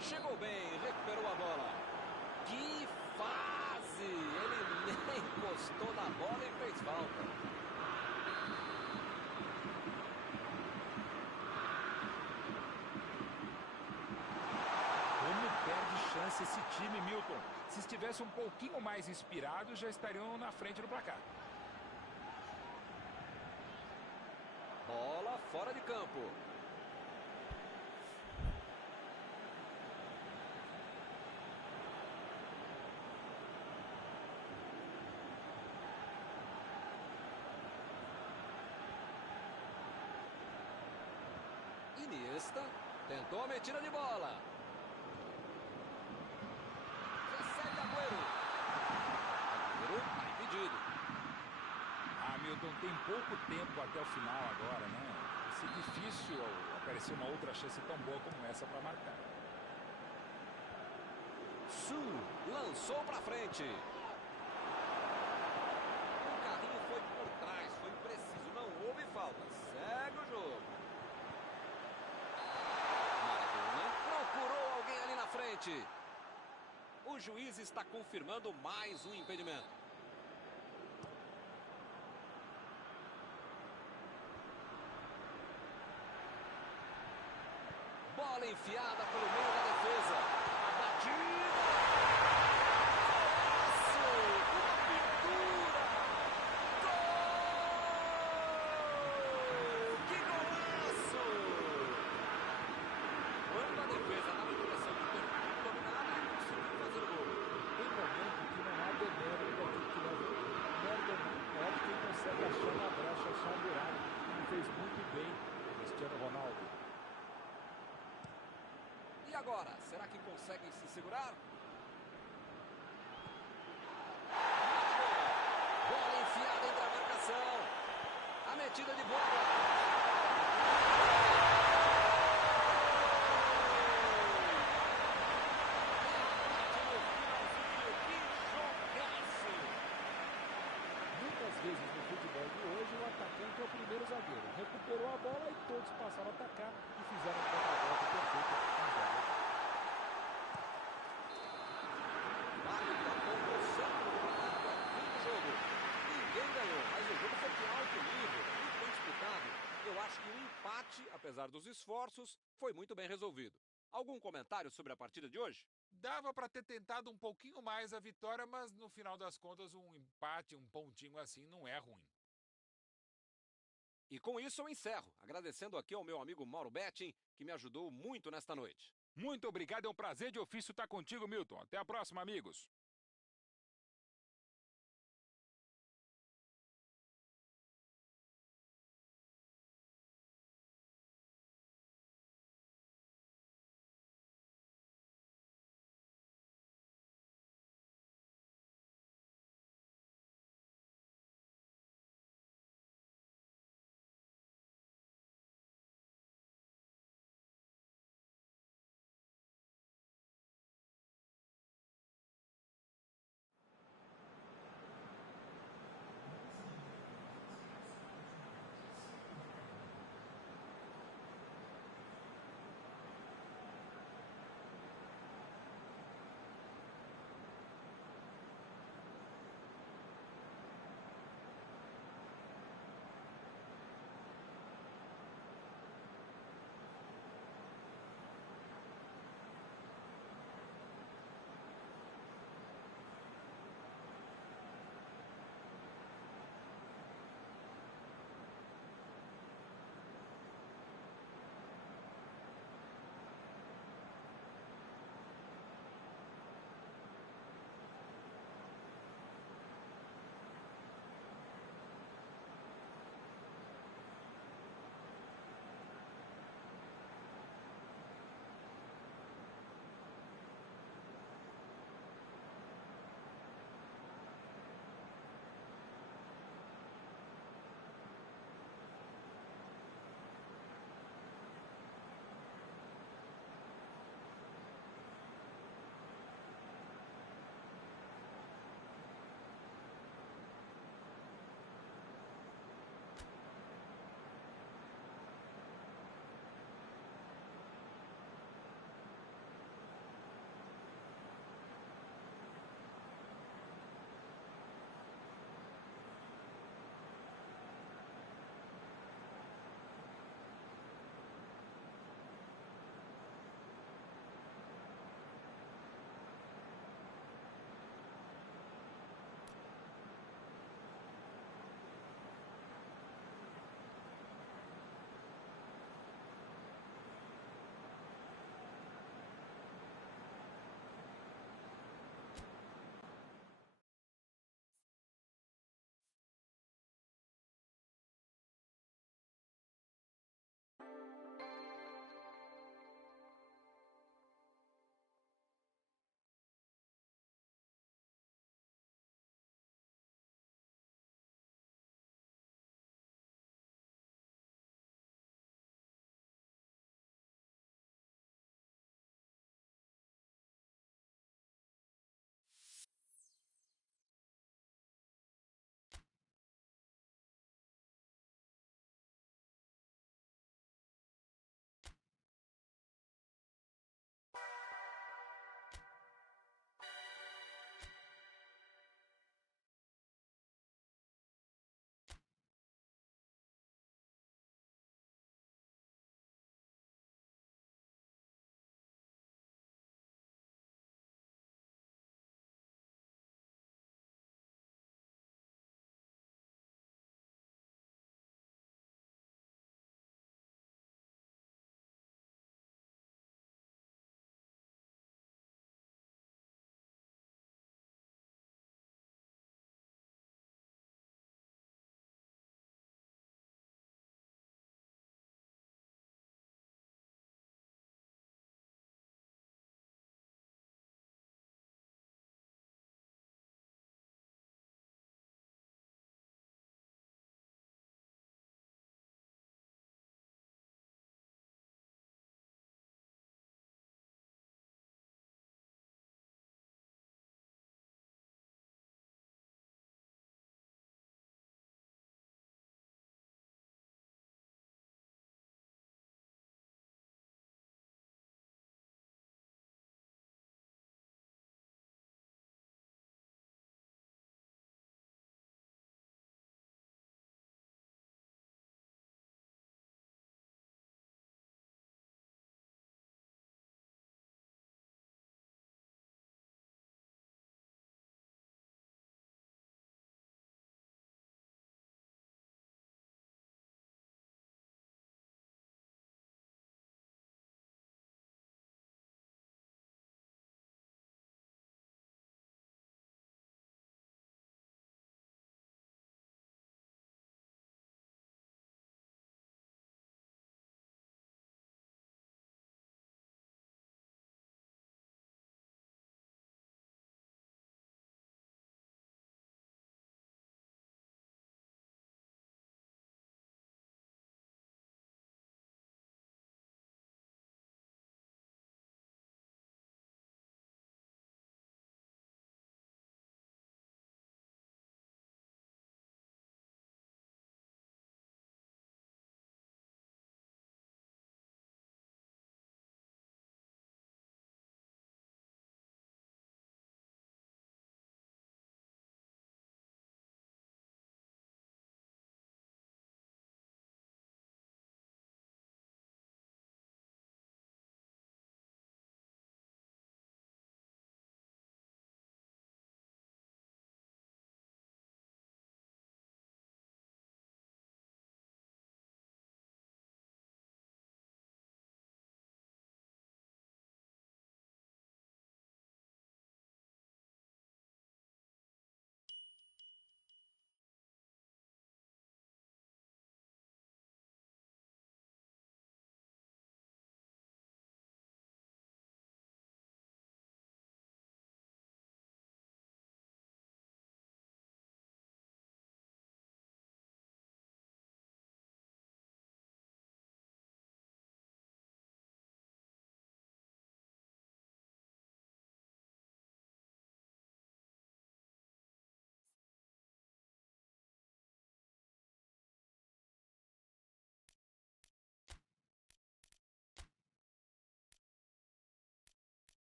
Chegou bem, recuperou a bola. Que fase! Ele nem encostou na bola e fez falta. Como perde chance esse time, Milton. Se estivesse um pouquinho mais inspirado, já estariam na frente do placar. Bola fora de campo. Iniesta tentou a metida de bola. Recebe Agüero. Agüero está impedido. Milton, tem pouco tempo até o final agora, né? Vai ser difícil aparecer uma outra chance tão boa como essa para marcar. Su lançou para frente. O carrinho foi por trás, foi preciso, não houve falta. Segue o jogo. Maradona procurou alguém ali na frente. O juiz está confirmando mais um impedimento. Bola enfiada pelo meio da defesa. A batida. Golaço! Uma pintura! Gol! Que golaço! Quando a defesa dá a impressão de ter tudo dominado, ele conseguiu fazer o gol. Tem momento que não há demérito daquilo que agora. Será que conseguem se segurar? Bola enfiada entre a marcação. A metida de bola. Muitas vezes no futebol de hoje, o atacante é o primeiro zagueiro. Recuperou a bola e todos passaram a atacar e fizeram um contra-golpe perfeito na bola. O árbitro aponta o centro do gramado ao fim do jogo. Ninguém ganhou, mas o jogo foi de alto nível, muito bem disputado. Eu acho que o empate, apesar dos esforços, foi muito bem resolvido. Algum comentário sobre a partida de hoje? Dava para ter tentado um pouquinho mais a vitória, mas no final das contas um empate, um pontinho assim não é ruim. E com isso eu encerro, agradecendo aqui ao meu amigo Mauro Betting, que me ajudou muito nesta noite. Muito obrigado, é um prazer de ofício estar contigo, Milton. Até a próxima, amigos.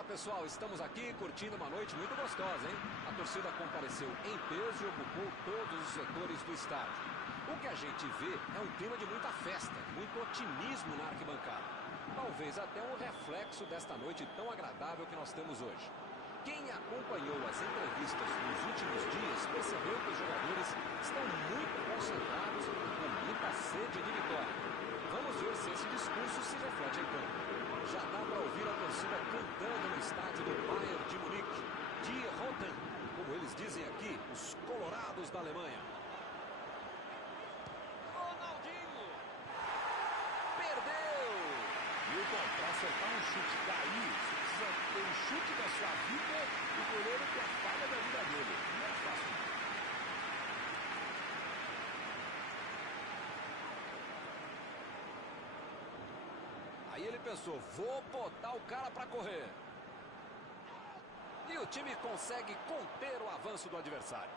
Olá, pessoal, estamos aqui curtindo uma noite muito gostosa, hein? A torcida compareceu em peso e ocupou todos os setores do estádio. O que a gente vê é um clima de muita festa, muito otimismo na arquibancada. Talvez até um reflexo desta noite tão agradável que nós temos hoje. Quem acompanhou as entrevistas nos últimos dias percebeu que os jogadores estão muito concentrados e com muita sede de vitória. Vamos ver se esse discurso se reflete em campo. Já dá para ouvir a torcida cantando no estádio do Bayern de Munique, Die Roten, como eles dizem aqui, os colorados da Alemanha. Ronaldinho! Perdeu! E o bom, para acertar um chute cair, você precisa ter um chute da sua vida e o goleiro ter a falha da vida dele. Não é fácil. Aí ele pensou, vou botar o cara para correr. E o time consegue conter o avanço do adversário.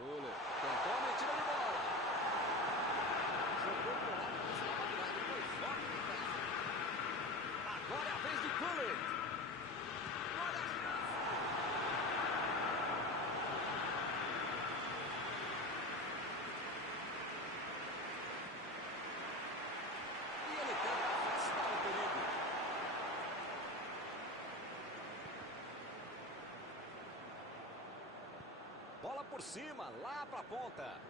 Olha, tentou a metida de bola. Jogou pro lado, foi forte no pé. Agora é a vez de Gullit. Bola por cima, lá para a ponta.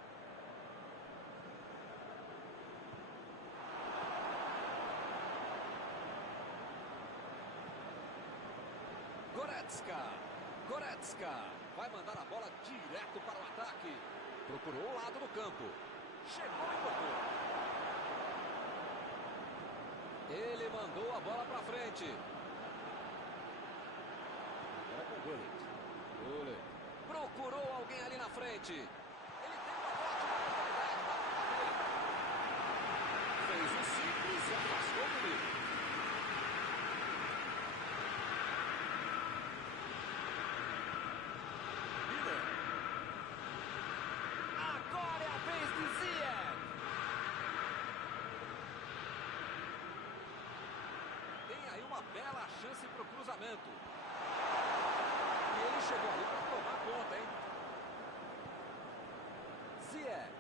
Goretzka. Vai mandar a bola direto para o ataque. Procurou o lado do campo. Chegou e tocou. Ele mandou a bola para frente. Agora com o Gullit. Procurou alguém ali na frente. Ele tem uma ótima oportunidade. Fez o simples e afastou o perigo. Miller. Agora é a vez de Ziyech. Tem aí uma bela chance para o cruzamento. E ele chegou ali para tomar conta, hein? Ziyech.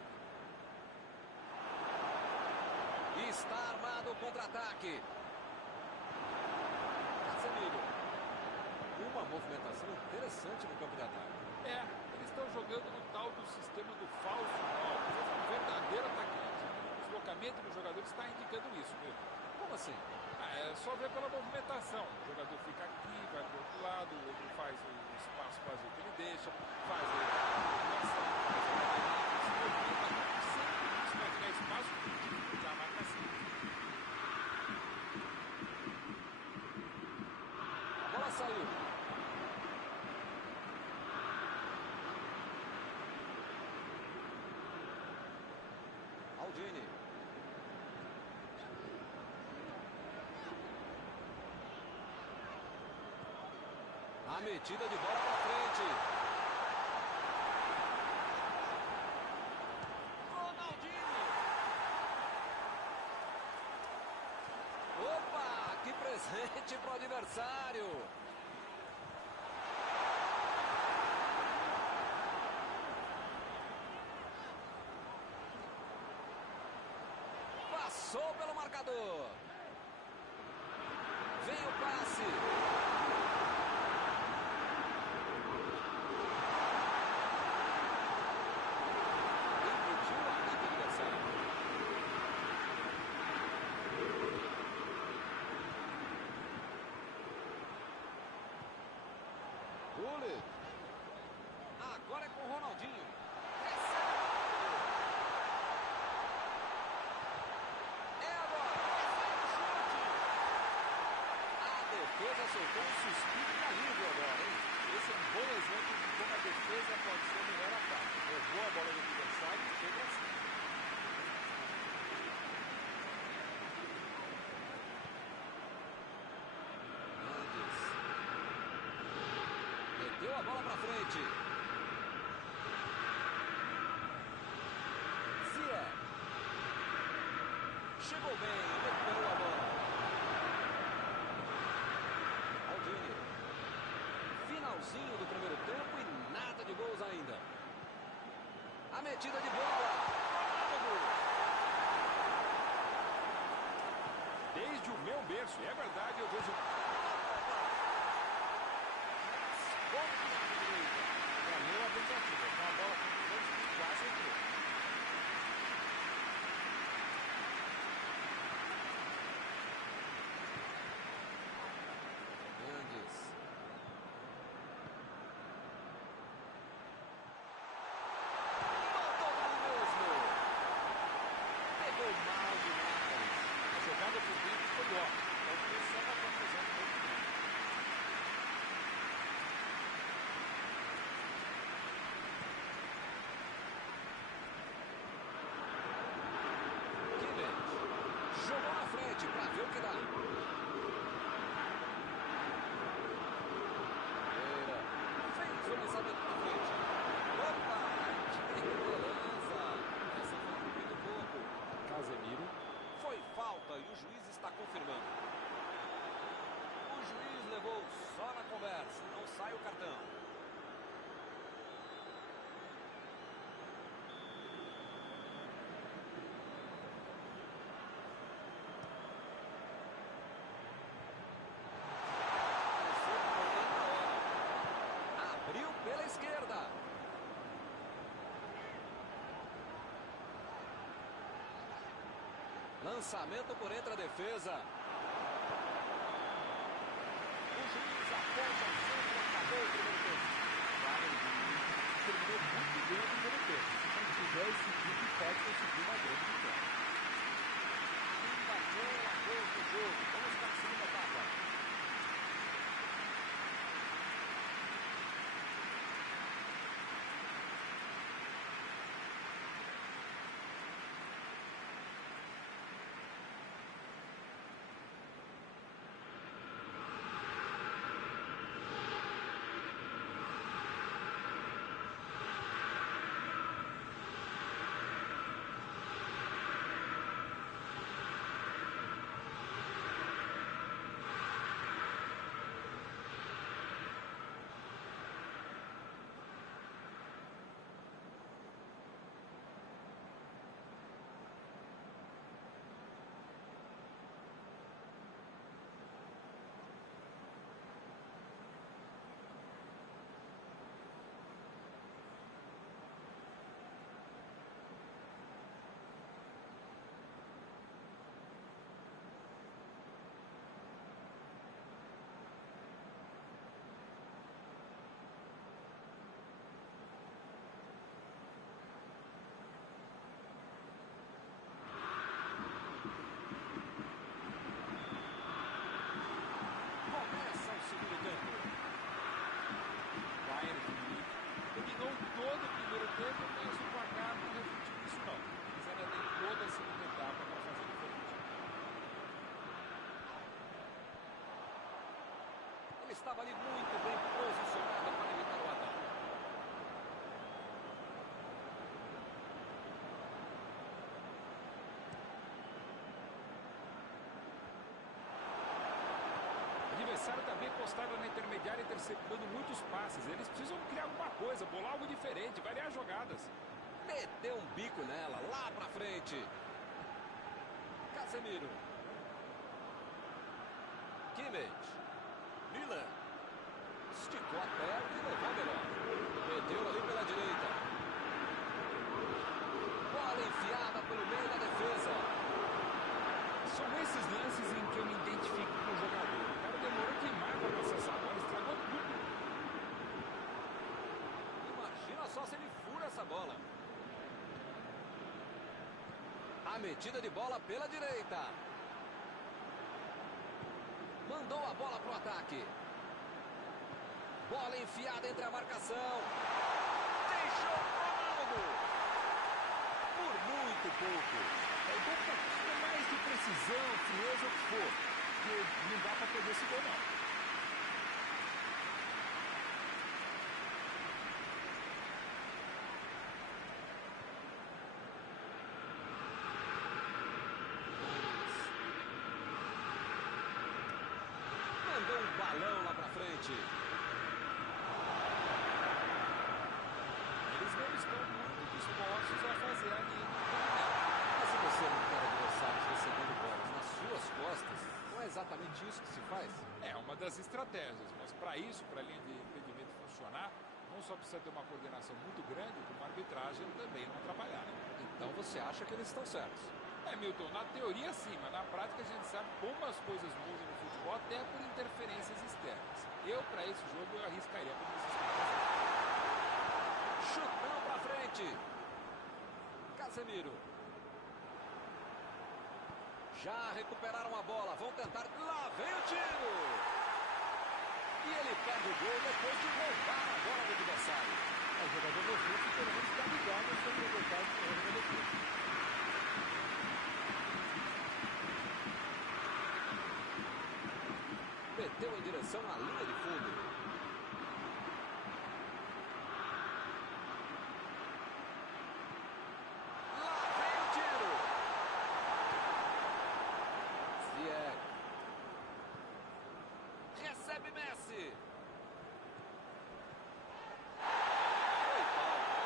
Está armado o contra-ataque. Casemiro. Uma movimentação interessante no campo de ataque. Eles estão jogando no tal do sistema do falso 9. É um verdadeiro atacante. O deslocamento do jogador está indicando isso, viu? Como assim? É só ver pela movimentação. O jogador fica aqui, vai pro outro lado, o outro faz o espaço vazio que ele deixa, faz a movimentação, se movimenta sempre isso, vai criar espaço e dificultar a marcação. A bola saiu. Aldini. A metida de bola para frente. Ronaldinho. Opa, que presente para o adversário. Passou pelo marcador. Vem o passe. Gullit. Agora é com o Ronaldinho. Recebe. É agora. Chute. A defesa soltou um suspiro de alívio agora, hein? Esse é um bom exemplo de como a defesa pode ser o melhor ataque. Roubou a bola do adversário e chega assim. Deu a bola para frente. Ziyech. Chegou bem, recuperou a bola. finalzinho do primeiro tempo e nada de gols ainda. A metida de bola. Desde o meu berço, é verdade, eu vejo... Valeu a tentativa. Com a bola com o lance que quase entrou. Fernandes. Botou ali mesmo. Pegou mal demais. A jogada por dentro foi ótima. É o que leva a conclusão do movimento. Kimmich jogou na frente para ver o que dá. Pereira fez o lançamento para frente. Opa! Que beleza! Essa foi cumprindo pouco. Casemiro. Foi falta e o juiz está confirmando. O juiz levou só na conversa, não sai o cartão. Abriu pela esquerda. Lançamento por entre a defesa. O juiz aponta o centro, acabou o primeiro tempo. Terminou muito bem o primeiro tempo. Se mantiver esse time, pode conseguir uma grande vitória. Ainda não há gols no jogo. Vamos para a segunda etapa. Começa o segundo tempo. Bayern de Munique dominou todo o primeiro tempo, mas o placar não refletiu isso não. Mas ainda tem toda a segunda etapa para fazer diferente. Ele estava ali muito bem posicionado para evitar o ataque. O adversário também postava na intermediária interceptando muitos passes. Eles precisam criar alguma coisa, bolar algo diferente, variar jogadas. Meteu um bico nela, lá pra frente. Casemiro. Kimmich. Miller. Esticou a perna e levou melhor. Meteu ali pela direita. Bola enfiada pelo meio da defesa. São esses lances em que eu me identifico com o jogador. O cara demorou demais para passar essa bola, estragou tudo. Imagina só se ele fura essa bola. A metida de bola pela direita. Mandou a bola pro ataque. Bola enfiada entre a marcação. Deixou Ronaldo. Por muito pouco. Faltou um pouquinho mais de precisão, frieza, o que for. Porque não dá para perder esse gol, não. Mandou um balão lá pra frente. das estratégias, mas para isso, para a linha de impedimento funcionar, não só precisa ter uma coordenação muito grande, como a arbitragem também não atrapalhar. Né? Então você acha que eles estão certos? Milton, na teoria sim, mas na prática a gente sabe como as coisas mudam no futebol, até por interferências externas. Eu, para esse jogo, eu arriscaria como vocês estão. Chutão para frente. Casemiro. Já recuperaram a bola, vão tentar, lá vem o tiro! E ele perde o gol depois de roubar a bola do adversário. O jogador defensivo pelo menos está ligado sobre o detalhe do erro da defesa. Meteu em direção à linha de fundo. Recebe Messi. Foi falta.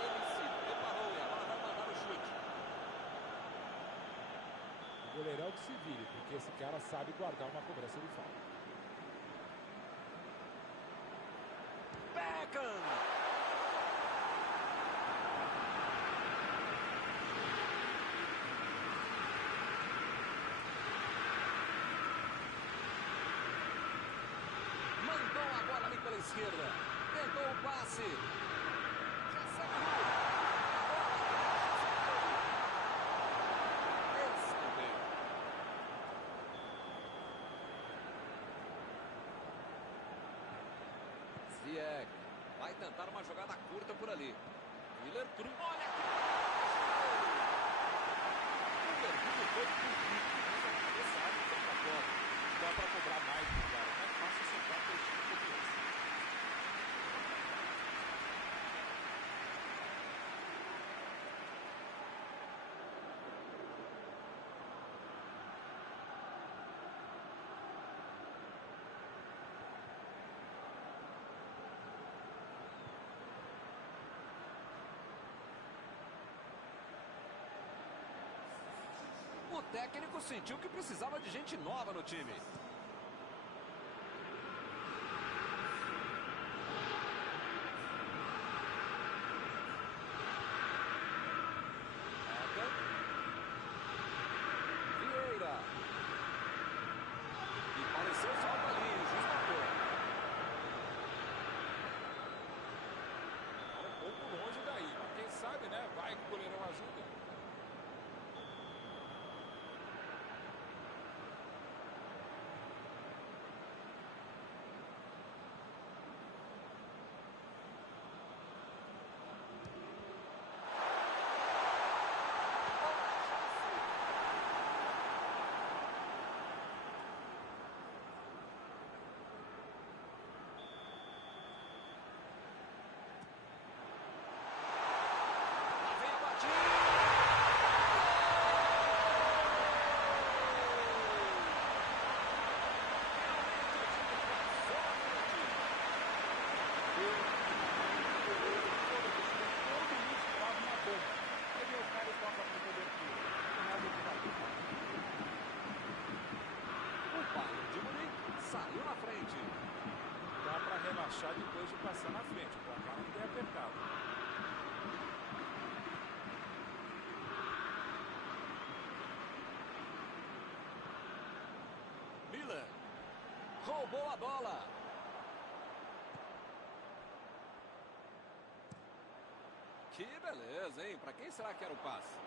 Ele se preparou e agora vai mandar o chute. O goleirão que se vire, porque esse cara sabe guardar uma cobrança de falta. Beckham. Mandou a bola ali pela esquerda. Tentou o passe. Recebe o escanteio. Ziyech vai tentar uma jogada curta por ali. Miller Cruz. Olha que o mergulho foi bonito. Mas a cabeça abre e foi pra fora. Dá para cobrar mais do cara, não é fácil acertar pelo time de confiança. O técnico sentiu que precisava de gente nova no time. Vieira. E pareceu falta ali, justo à toa. Um pouco longe daí, mas quem sabe, né? Vai que o goleirão ajuda. Saiu na frente. Dá para relaxar depois de passar na frente. O placar ainda é apertado. Miller roubou a bola. Que beleza, hein? Para quem será que era o passe?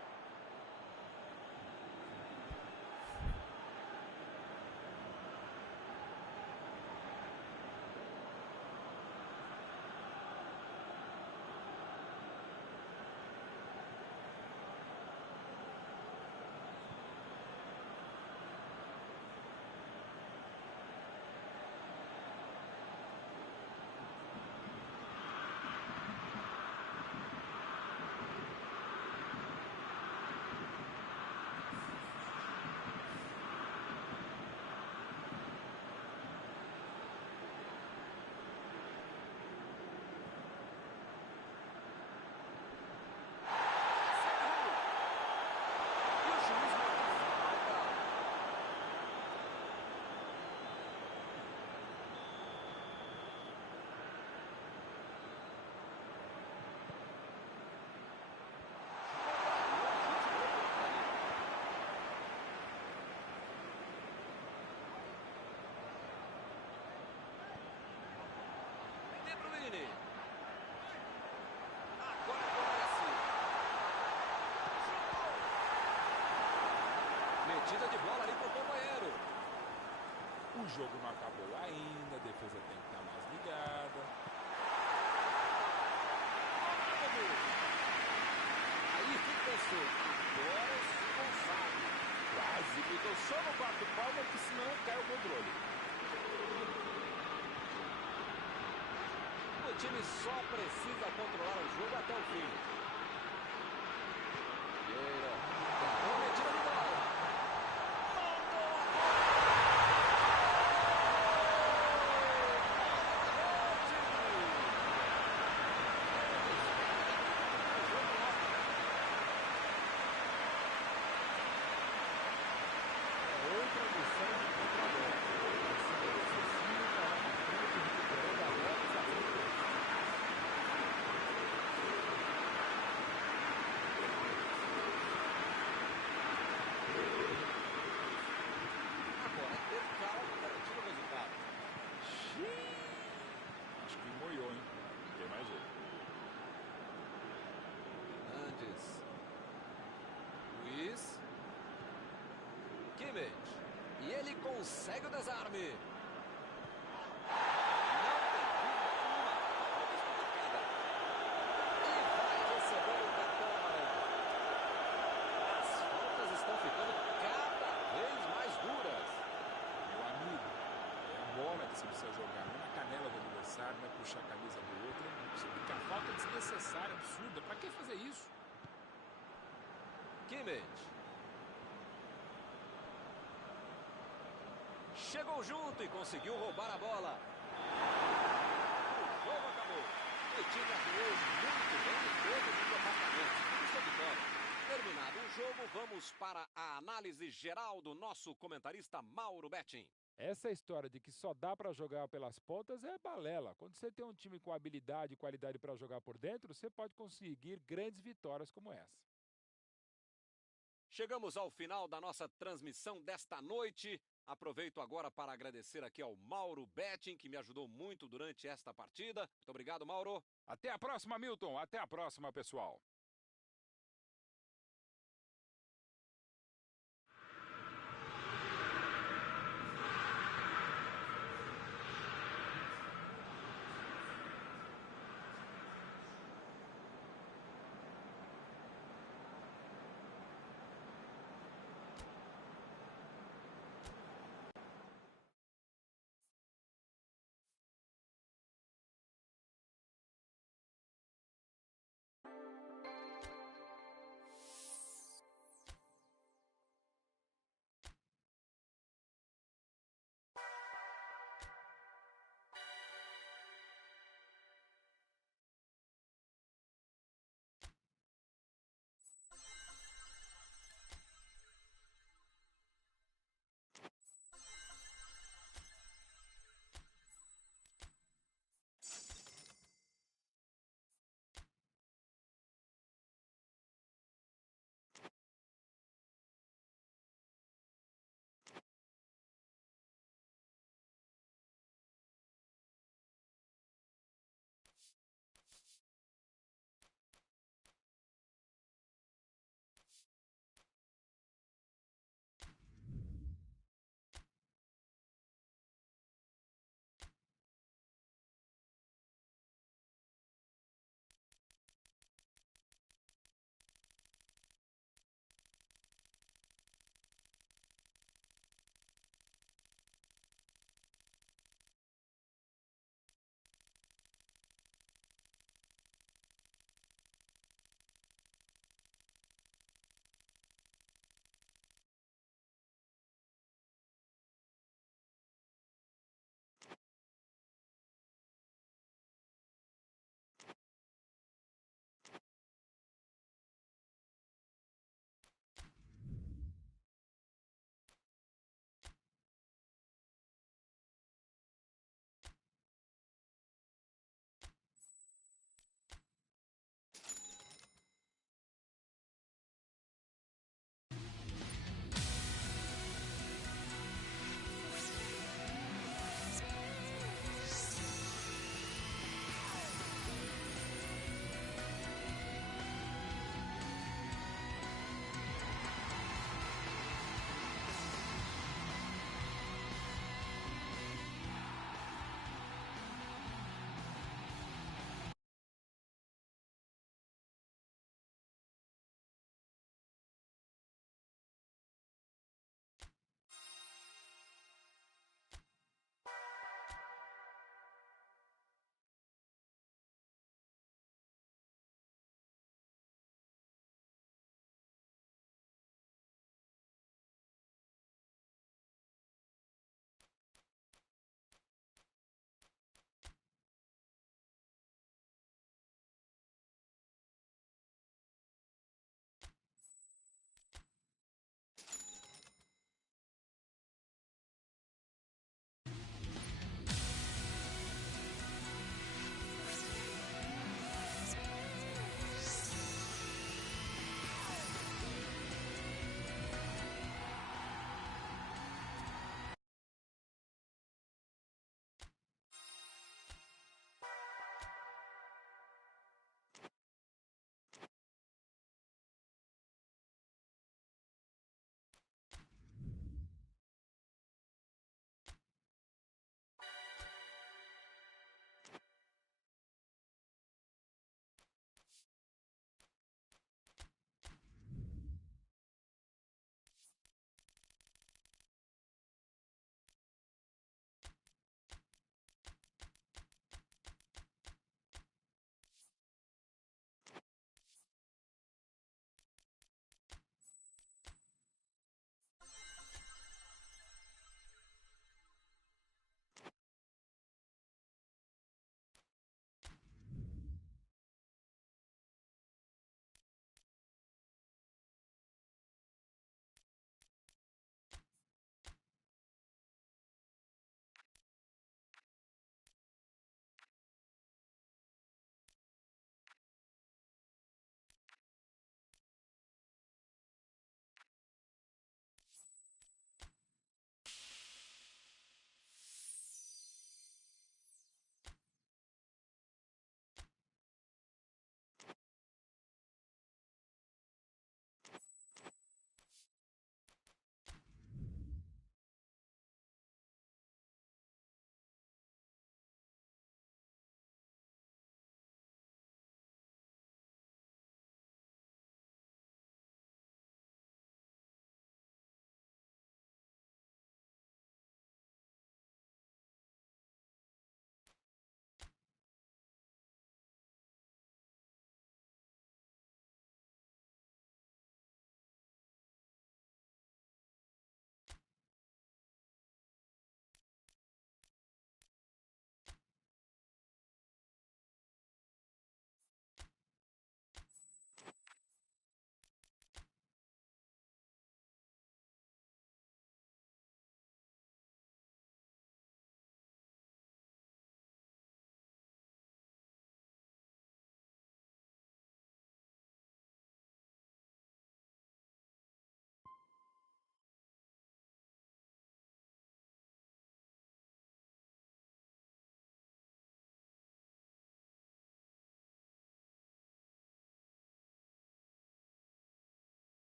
Vini. Agora é com Messi. Metida de bola ali pro companheiro. O jogo não acabou ainda, a defesa tem que estar mais ligada. Aí pensou, agora se consagra. Quase ficou só no quarto palmo, que senão cai o controle. O time só precisa controlar o jogo até o fim. Vieira, tentou a metida de bola. Outra missão de contra-bola. Excessivo para na frente, recuperando a bola e fazendo. Agora é ter calma garantindo o resultado. Acho que moiou, hein? Não tem mais jeito. Andes. Luiz. Kimmich. E ele consegue o desarme. Não tem dúvida nenhuma. Falta desmarcada. E vai receber o cartão amarelo. As faltas estão ficando cada vez mais duras. Meu amigo, é a bola que você precisa jogar, não na canela do adversário, não é puxar a camisa do outro. Você fica a falta desnecessária, absurda. Pra que fazer isso? Kimmich. Chegou junto e conseguiu roubar a bola. O jogo acabou. O time atuou muito bem em todos os departamentos. Isso é vitória. Terminado o jogo, vamos para a análise geral do nosso comentarista Mauro Betting. Essa história de que só dá para jogar pelas pontas é balela. Quando você tem um time com habilidade e qualidade para jogar por dentro, você pode conseguir grandes vitórias como essa. Chegamos ao final da nossa transmissão desta noite. Aproveito agora para agradecer aqui ao Mauro Betting, que me ajudou muito durante esta partida. Muito obrigado, Mauro. Até a próxima, Milton. Até a próxima, pessoal.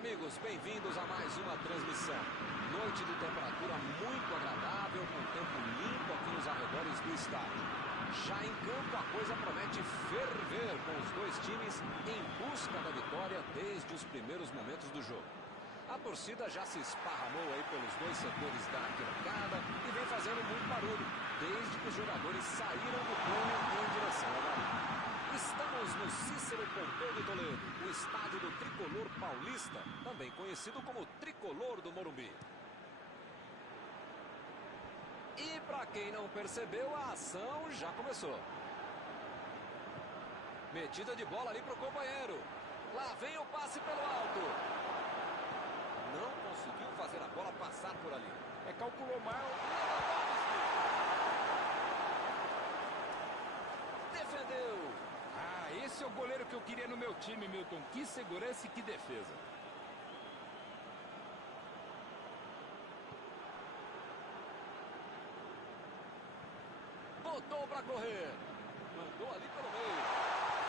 amigos, bem-vindos a mais uma transmissão. Noite de temperatura muito agradável, com tempo limpo aqui nos arredores do estádio. Já em campo a coisa promete ferver, com os dois times em busca da vitória desde os primeiros momentos do jogo. A torcida já se esparramou aí pelos dois setores da arquibancada e vem fazendo muito barulho, desde que os jogadores saíram do túnel em direção ao gramado. Estamos no Cícero Pompeu de Toledo, o estádio do Tricolor Paulista, também conhecido como Tricolor do Morumbi. E para quem não percebeu, a ação já começou. Metida de bola ali para o companheiro. Lá vem o passe pelo alto. Não conseguiu fazer a bola passar por ali. Calculou mal. Defendeu. Esse é o goleiro que eu queria no meu time, Milton. Que segurança e que defesa. Botou pra correr. Mandou ali pelo meio.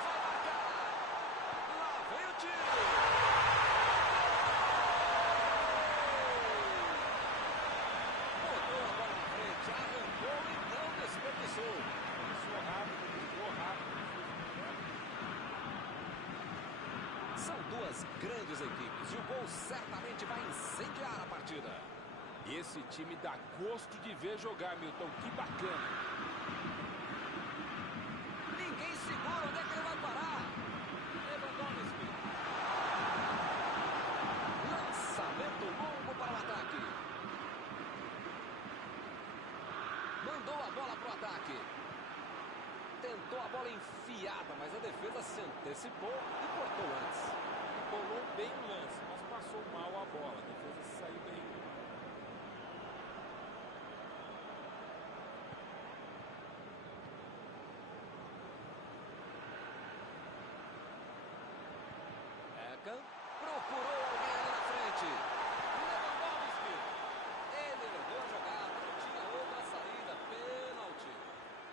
Vai marcar. Lá vem o tiro. Botou a bola na frente. Arrancou e não desperdiçou. Começou rápido, jogou rápido. São duas grandes equipes e o gol certamente vai incendiar a partida. Esse time dá gosto de ver jogar, Milton. Que bacana. Ninguém segura. Onde é que ele vai parar? Lewandowski. Lançamento longo para o ataque. Mandou a bola para o ataque. Tentou a bola enfiada, mas a defesa se antecipou e cortou antes. Bolou bem o lance, mas passou mal a bola. A defesa saiu bem. Procurou alguém ali na frente. Lewandowski. Ele levou a jogada, não tinha outra saída. Pênalti.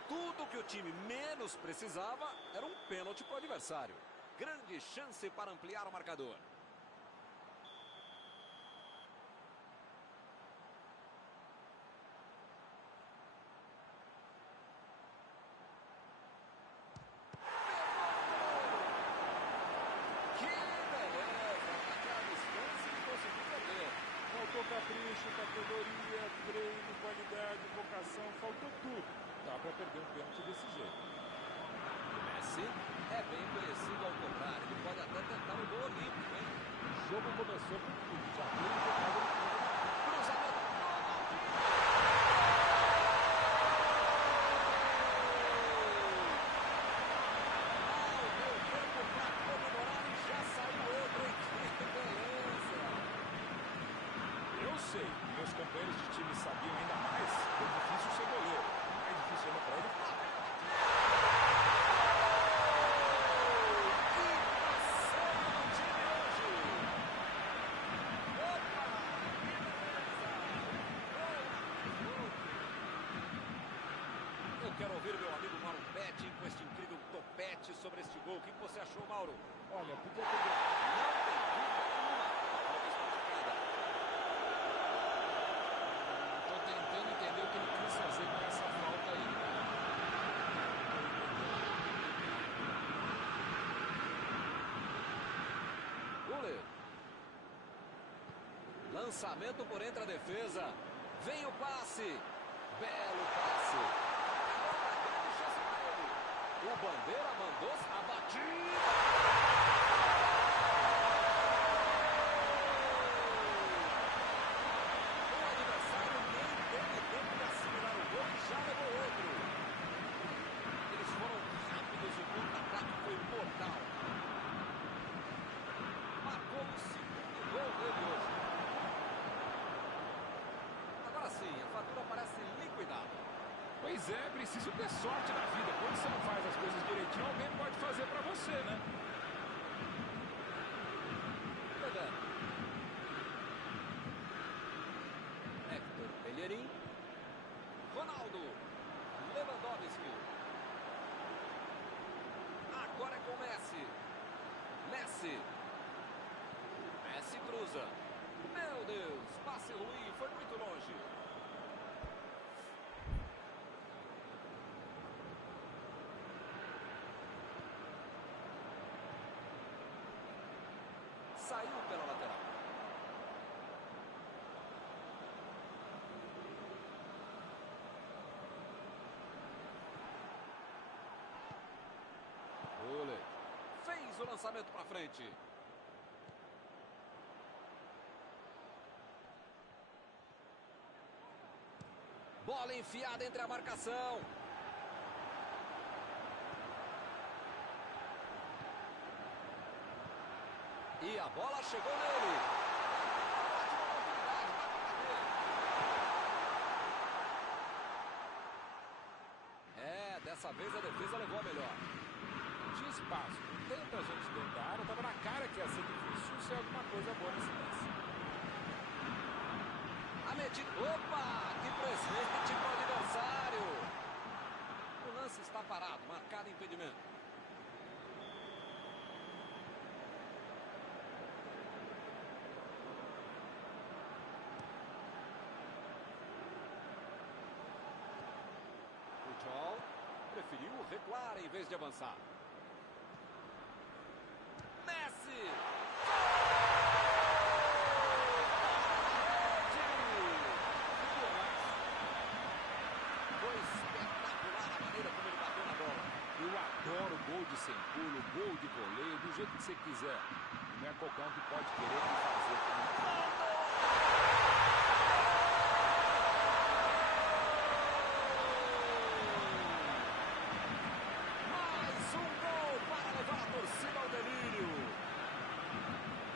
Tudo que o time menos precisava era um pênalti para o adversário. Grande chance para ampliar o marcador. Faltou capricho, categoria, treino, qualidade, vocação, faltou tudo. Dá para perder um pênalti desse jeito. Messi é bem conhecido ao contrário. Ele pode até tentar o gol olímpico, hein? O jogo começou com tudo. Já foi jogado no Cruzamento. Mal deu tempo para comemorar e já saiu outro. Que beleza! Eu sei, meus companheiros de time sabiam ainda mais. É difícil ser goleiro. O mais difícil ainda para ele. Eu quero ouvir o meu amigo Mauro Betti com este incrível topete sobre este gol. O que você achou, Mauro? Olha, podia ter... Não tem dúvida nenhuma. A bola está marcada. Estou tentando entender o que ele quis fazer com essa falta aí. Guller. Lançamento por entre a defesa. Vem o passe. Belo passe. Agora a grande chance para ele. O Bandeira mandou a batida. O adversário nem teve tempo de assimilar o gol e já levou outro. Eles foram rápidos e o contra-ataque foi mortal. Marcou o segundo gol dele hoje. Agora sim, a fatura parece liquidada. Pois é, preciso ter sorte na vida. Quando você não faz as coisas direitinho, alguém pode fazer pra você, né? Pedro. Hector Bellerin. Ronaldo. Lewandowski. Agora é com Messi. Messi. Messi cruza. Meu Deus, passe ruim, foi muito longe. Saiu pela lateral. Ole fez o lançamento para frente. Bola enfiada entre a marcação. E a bola chegou nele. Dessa vez a defesa levou a melhor. Tinha espaço, tanta gente dentro da área, estava na cara que ia ser difícil ser alguma coisa boa nesse lance. A medida. Opa! Que presente para o adversário! O lance está parado, marcado impedimento. Futebol preferiu recuar em vez de avançar. Messi! Foi espetacular a maneira como ele bateu na bola. Eu adoro gol de sem pulo, gol de voleio, do jeito que você quiser. Não é qualquer um que pode querer fazer como... Torcida ao delírio.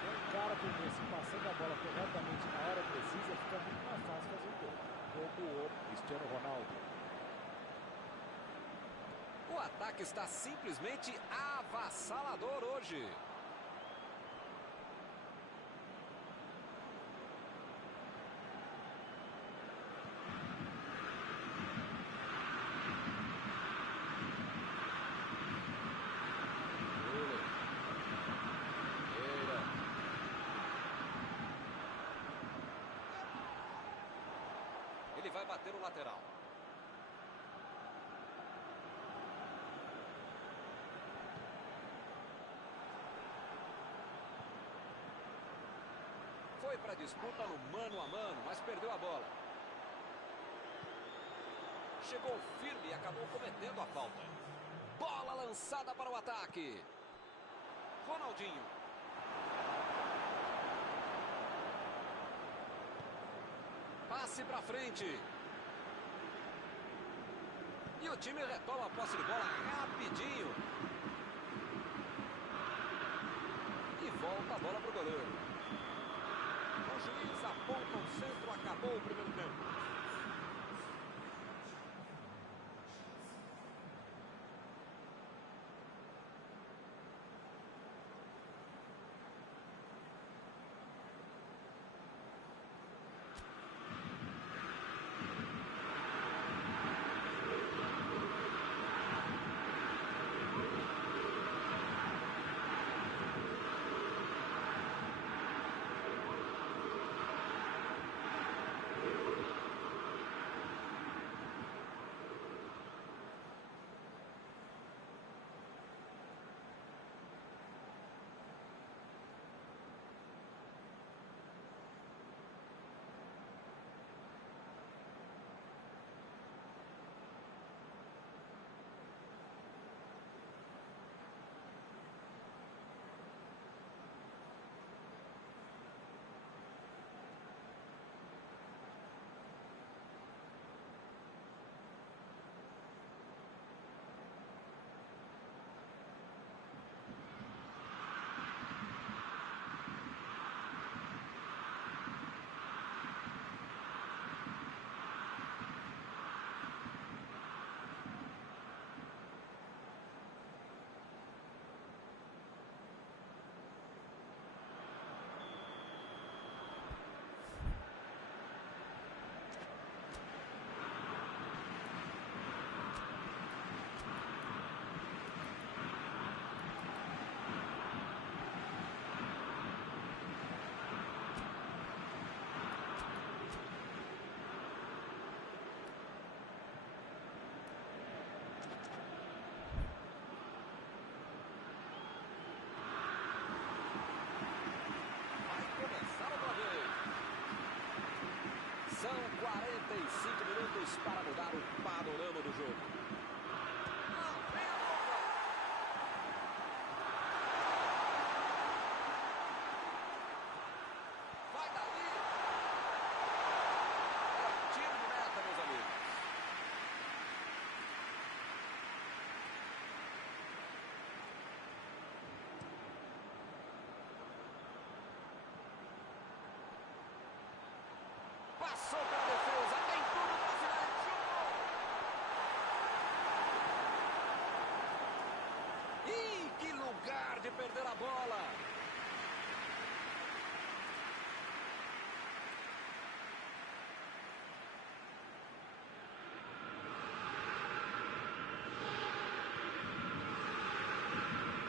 Um cara como esse passando a bola corretamente na hora precisa, fica muito mais fácil fazer um gol. Como o Cristiano Ronaldo. O ataque está simplesmente avassalador hoje. Ele vai bater o lateral. Foi para a disputa no mano a mano, mas perdeu a bola. Chegou firme e acabou cometendo a falta. Bola lançada para o ataque. Ronaldinho. Passe para frente. E o time retoma a posse de bola rapidinho. E volta a bola para o goleiro. O juiz aponta o centro, acabou o primeiro tempo. São 45 minutos para mudar o panorama do jogo. Vai daí. É tiro de meta, meus amigos. Passou pela defesa, tem tudo para finalizar. Ih, que lugar de perder a bola.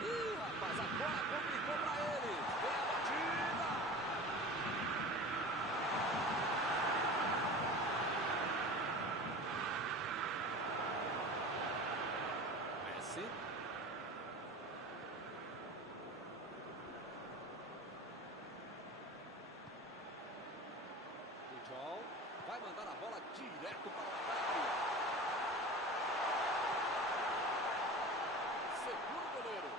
Ih, rapaz, agora complicou para ele. Vem a batida. Messi. Pujol vai mandar a bola direto para o ataque. Segura o goleiro.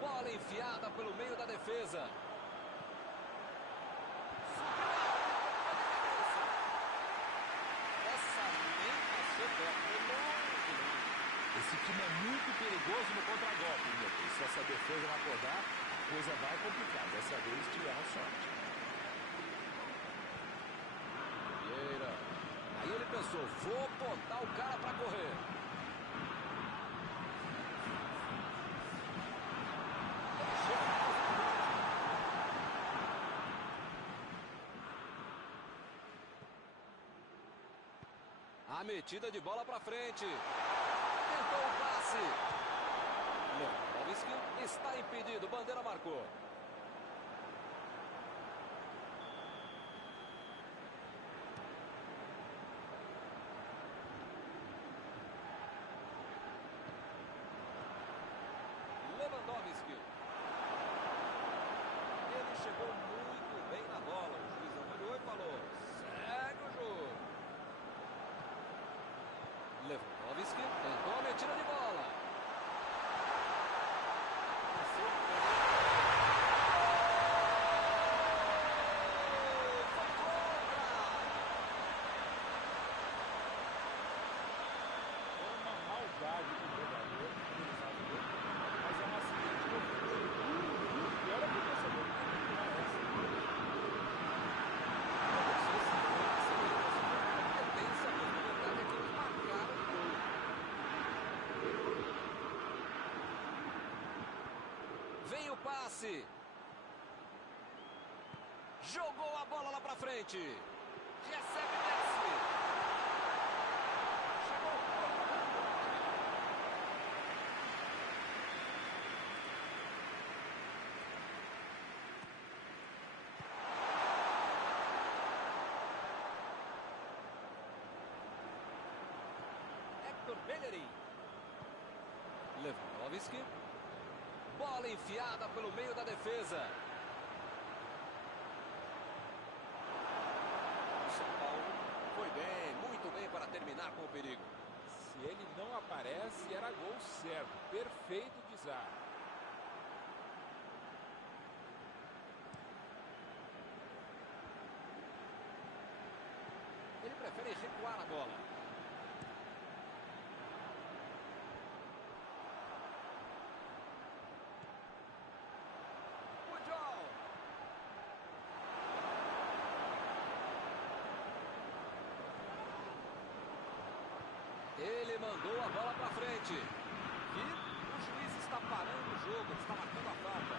Bola enfiada pelo meio da defesa. Essa nem passou perto. Foi longe, longe. Esse time é muito perigoso no contragolpe, meu Deus. Se essa defesa não acordar, a coisa vai complicar. Dessa vez tiveram sorte. Vieira. Aí ele pensou, vou botar o cara para correr. A metida de bola para frente. Tentou o passe. Lewandowski está impedido. Bandeira marcou. Lewandowski. Ele chegou muito bem na bola. O juiz olhou e falou, segue o jogo. Lewandowski tentou a metida de bola. É uma maldade do jogador, ele sabe bem, mas é um acidente loucura. O pior é que o torcedor não tem que tirar essa. Vem o passe. Jogou a bola lá pra frente. Recebe Messi. Chegou. Hector Bellerin. Lewandowski. Bola enfiada pelo meio da defesa. O São Paulo foi bem, muito bem para terminar com o perigo. Se ele não aparece, era gol certo. Perfeito desarme. Ele prefere recuar a bola. Pujol. Ele mandou a bola para frente. E o juiz está parando o jogo, está marcando a falta.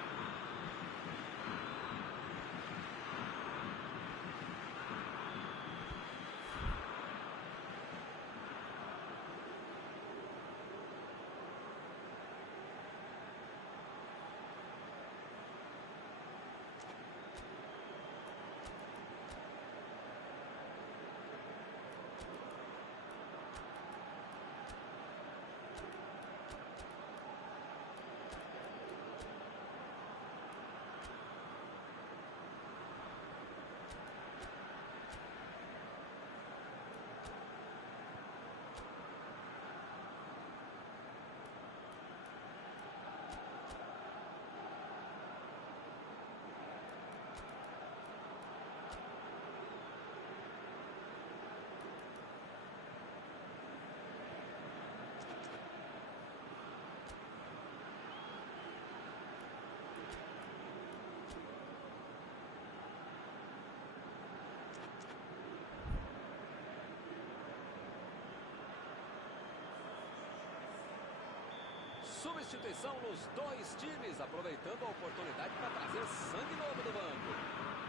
substituição nos dois times, aproveitando a oportunidade para trazer sangue novo do banco.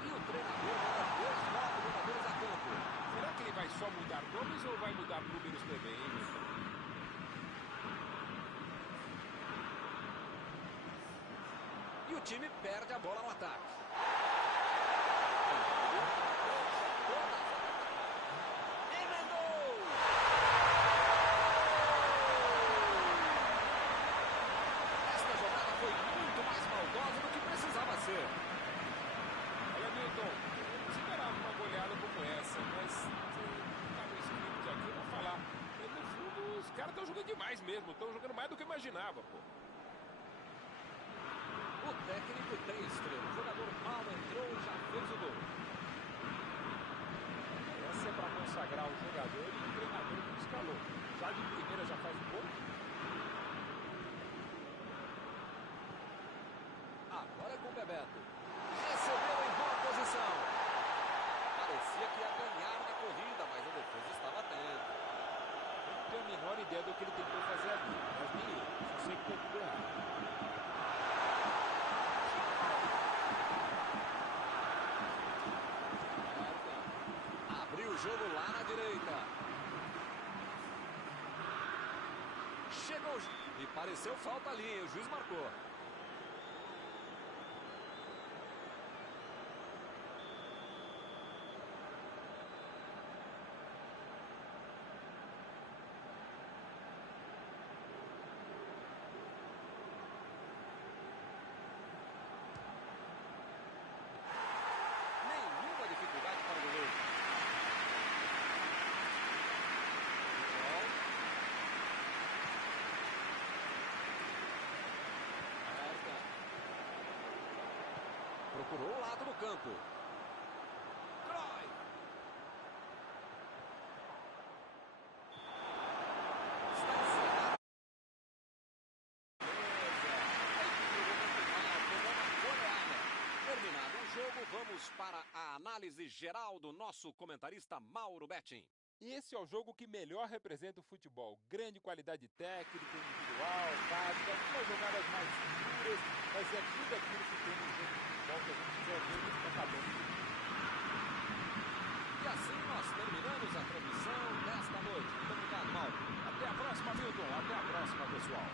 E o treinador manda dois novos jogadores a campo. Será que ele vai só mudar nomes ou vai mudar números também, hein, Milton? E o time perde a bola no ataque. Emendou! Esta jogada foi muito mais maldosa do que precisava ser. Olha, Milton, eu não esperava uma goleada como essa, mas tá no script aqui, eu vou falar. No fundo, os caras estão jogando demais mesmo, estão jogando mais do que eu imaginava, pô. O técnico tem estrela. O jogador mal entrou e já fez o gol. Essa é para consagrar o jogador e o treinador que o escalou. Já de primeira já faz o gol. Agora é com o Bebeto. Recebeu em boa posição. Parecia que ia ganhar na corrida, mas a defesa estava atenta. Eu não tenho a menor ideia do que ele tentou fazer ali. Mas nem eu. Só sei que foi tudo errado. Abriu o jogo lá na direita. Chegou e pareceu falta ali, hein? O juiz marcou. Nenhuma dificuldade para o goleiro. Procurou o lado do campo. Cruyff. Está encerrado. A equipe jogou muito mal, tomou uma goleada. Terminado o jogo, vamos para a análise geral do nosso comentarista Mauro Betting. E esse é o jogo que melhor representa o futebol. Grande qualidade técnica, individual, tática, algumas jogadas mais duras, mas é tudo aquilo que tem no jogo de futebol que a gente quer ver nesse acabando. E assim nós terminamos a transmissão desta noite. Muito obrigado, Mauro. Até a próxima, Milton. Até a próxima, pessoal.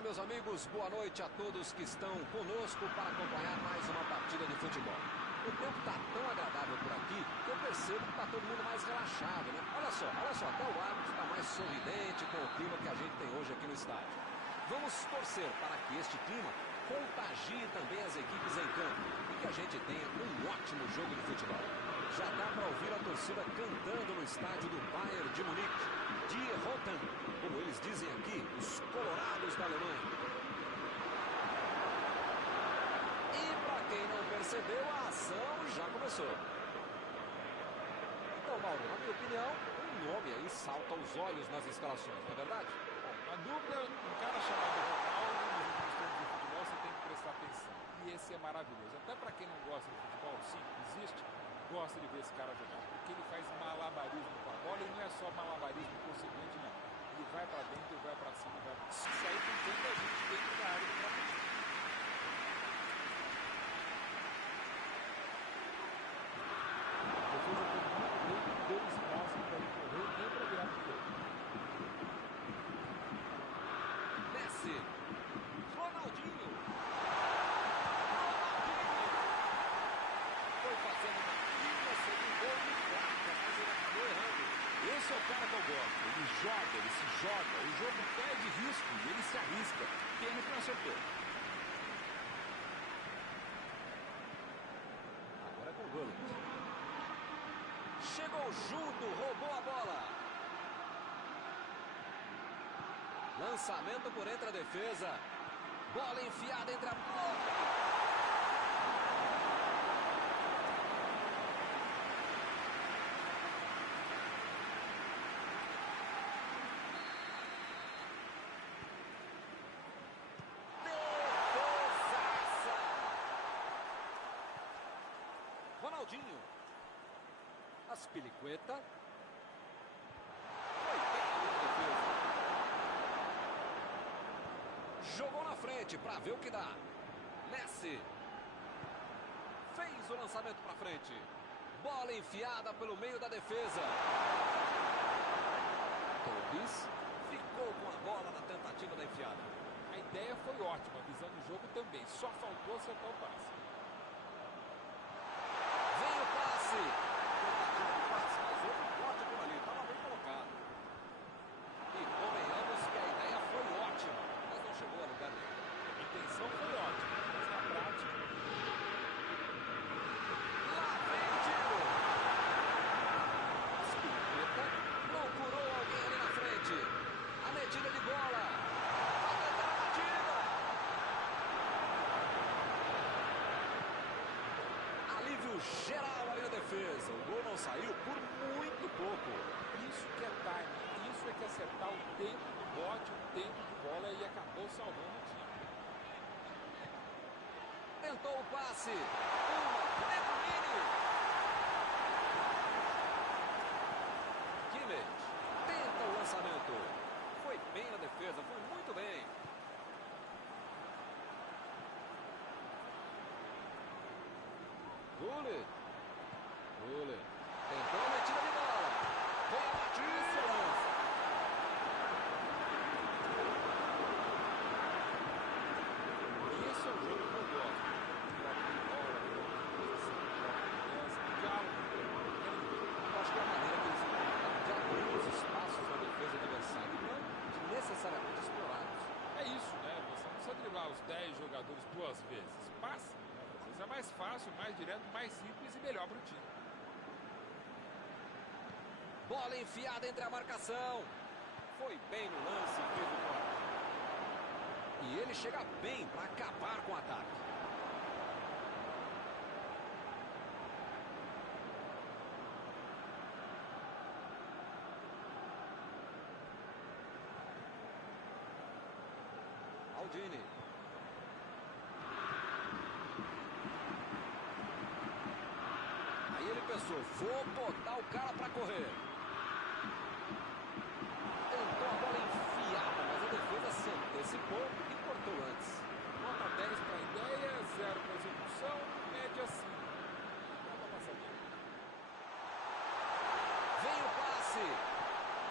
Olá, meus amigos, boa noite a todos que estão conosco para acompanhar mais uma partida de futebol. O tempo está tão agradável por aqui que eu percebo que está todo mundo mais relaxado, né? Olha só, até o árbitro está mais sorridente com o clima que a gente tem hoje aqui no estádio. Vamos torcer para que este clima contagie também as equipes em campo e que a gente tenha um ótimo jogo de futebol. Já dá para ouvir a torcida cantando no estádio do Bayern de Munique, Die Roten, como eles dizem aqui, os colorados da Alemanha. E para quem não percebeu, a ação já começou. Então, Mauro, na minha opinião, um nome aí salta aos olhos nas escalações, não é verdade? A dúvida, um cara chamado Ronaldo, nos últimos tempos de futebol, você tem que prestar atenção. E esse é maravilhoso. Até para quem não gosta de futebol, sim, existe, gosta de ver esse cara jogar. Porque ele faz malabarismo com a bola e não é só malabarismo consequente, não. Ele vai para dentro, vai para cima, vai para cima. Isso aí tem tanta gente dentro da área do próprio time. Defesa foi muito bem, deu espaço para ele correr, nem para virar pro gol. Messi, Ronaldinho. Foi fazendo uma fila, segundo gol de placa, mas ele acabou errando. Esse é o cara que eu gosto. Ele joga, ele se joga. O jogo pede risco e ele se arrisca. Pena que não acertou. Agora é com o Gullit. Chegou junto, roubou a bola. Lançamento por entre a defesa. Bola enfiada entre a... Defesaça! Ronaldinho. Aspilicueta. Foi bem a defesa. Jogou na frente para ver o que dá. Messi. Fez o lançamento para frente. Bola enfiada pelo meio da defesa. Torres ficou com a bola na tentativa da enfiada. A ideia foi ótima, a visão do jogo também. Só faltou acertar o passe. Vem o passe. Tentativa de passe, mas houve um corte por ali. Estava bem colocado. E convenhamos que a ideia foi ótima, mas não chegou a lugar nenhum. A intenção foi ótima, mas na prática... Lá vem o tiro. Aspilicueta procurou alguém ali na frente. A metida de bola. Vai tentar a batida. Alívio geral ali na defesa. O gol não saiu por muito pouco. Isso que é time, isso é que é acertar o tempo do bote, o tempo de bola e acabou salvando o time. Tentou o passe. De Bruyne. Kimmich tenta o lançamento. Foi bem na defesa, foi muito bem. Gullit. Tentou a metida de bola. Vem a batida. Esse é o jogo que eu gosto. Eu acho que é a maneira que eles encontraram de abrir os espaços na defesa adversária, não de necessariamente explorá-los. É isso, né? Você não precisa driblar os 10 jogadores 2 vezes. Passa. Às vezes é mais fácil, mais direto, mais simples e melhor para o time. Bola enfiada entre a marcação. Foi bem no lance e fez o corte. E ele chega bem para acabar com o ataque. Maldini. Aí ele pensou, vou botar o cara para correr. Tentou a bola enfiada, mas a defesa se antecipou e cortou antes. Nota 10 para a ideia, 0 para a execução, média 5. Dá para passar bem. Vem o passe.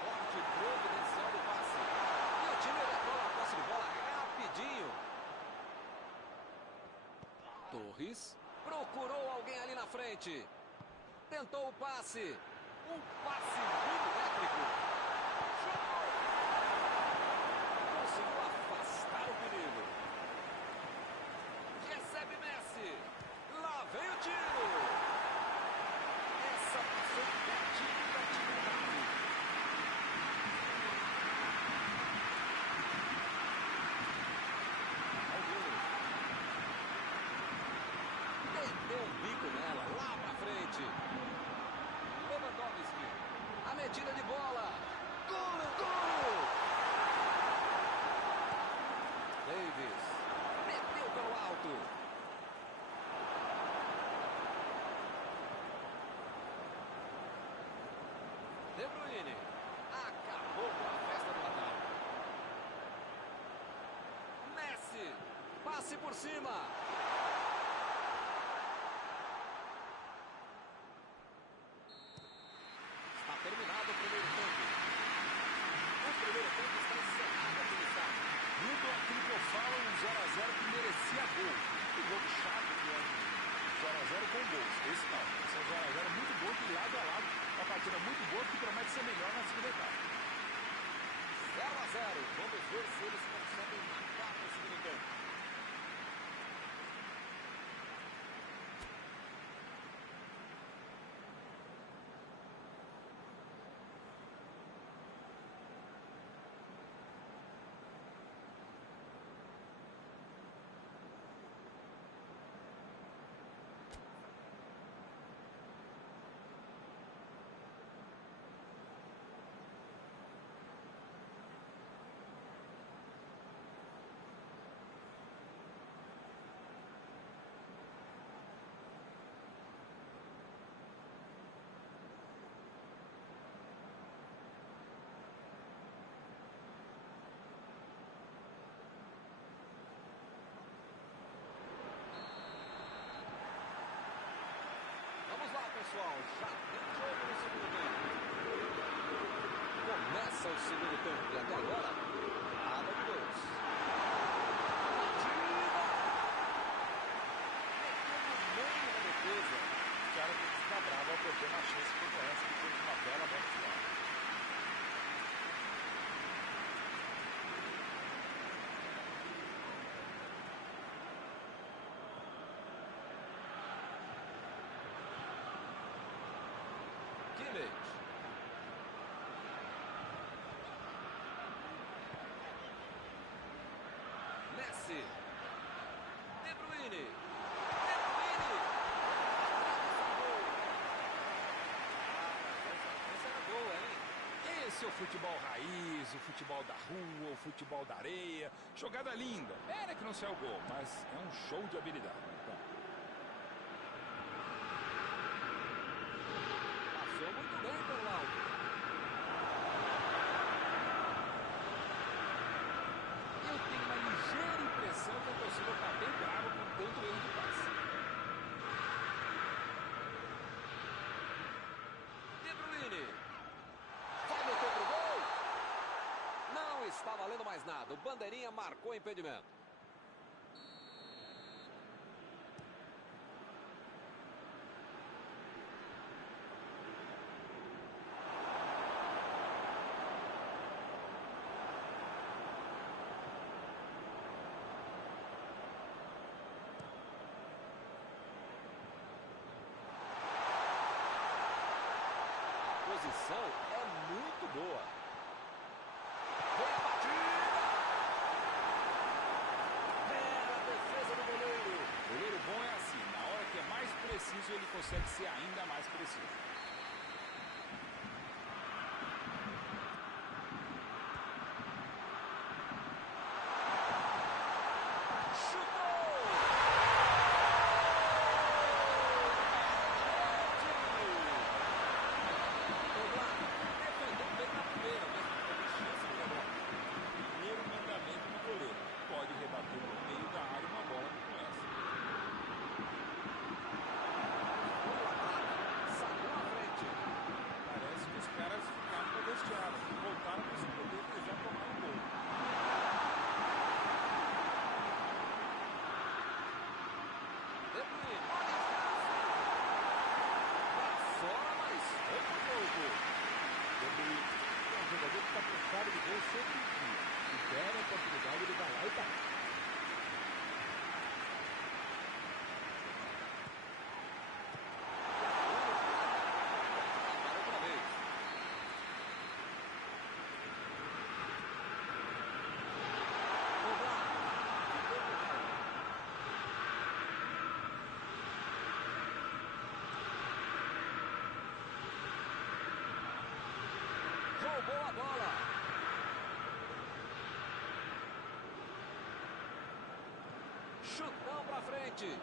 Corte providencial do passe. E o time levou a posse de bola rapidinho. Torres procurou alguém ali na frente. Tentou o passe. Um passe milimétrico. Chutou. Conseguiu afastar o perigo. Recebe Messi. Lá vem o tiro. Essa passou pertinho da atividade. Deu um bico nela, lá pra frente. Lewandowski. A metida de bola. Gol, gol! Davis. Meteu pelo alto. De Bruyne. Acabou com a festa do Natal. Messi. Passe por cima. Está terminado o primeiro tempo. O primeiro tempo está encerrado aqui no estádio. Muito aquilo que eu falo, um 0x0 que merecia gol. Que jogo chato que é 0x0 com gols. Esse não. Esse é 0x0 muito bom, de lado a lado. Uma partida muito boa que promete ser melhor na segunda etapa. 0x0. Vamos ver se eles conseguem matar no segundo tempo. Vamos lá, pessoal. Já tem jogo no segundo tempo. Começa o segundo tempo. E até agora, nada de gols. Batida! Meteu no meio da defesa. O cara tem que ficar bravo ao perder uma chance como essa, que foi uma bela bola final. Kimmich. Messi. De Bruyne. De Bruyne. Essa era boa, hein? Esse é o futebol raiz, o futebol da rua, o futebol da areia. Jogada linda. Pena que não saiu gol, mas é um show de habilidade. Então, Passou muito bem pelo alto. eu tenho uma ligeira impressão que a torcida está bem brava com tanto erro de passe. De Bruyne. Vai meter pro gol? Não está valendo mais nada. O bandeirinha marcou impedimento. A posição é muito boa. Vem a batida! Bela defesa do goleiro. Goleiro bom é assim, na hora que é mais preciso, ele consegue ser ainda mais preciso. Primeiro mandamento do goleiro: pode rebater no meio da área uma bola como essa. Saiu à frente. Chutão pra frente.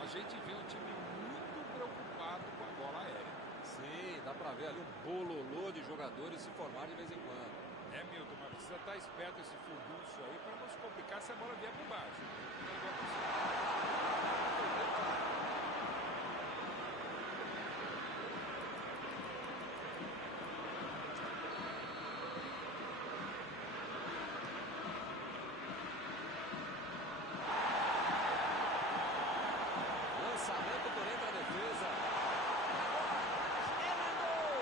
A gente vê um time muito preocupado com a bola aérea. Sim, dá pra ver ali um bololô de jogadores se formar de vez em quando. É, Milton, mas precisa estar esperto esse furdunço aí para não se complicar se a bola vier por baixo. Lançamento por entre a defesa. Emendou!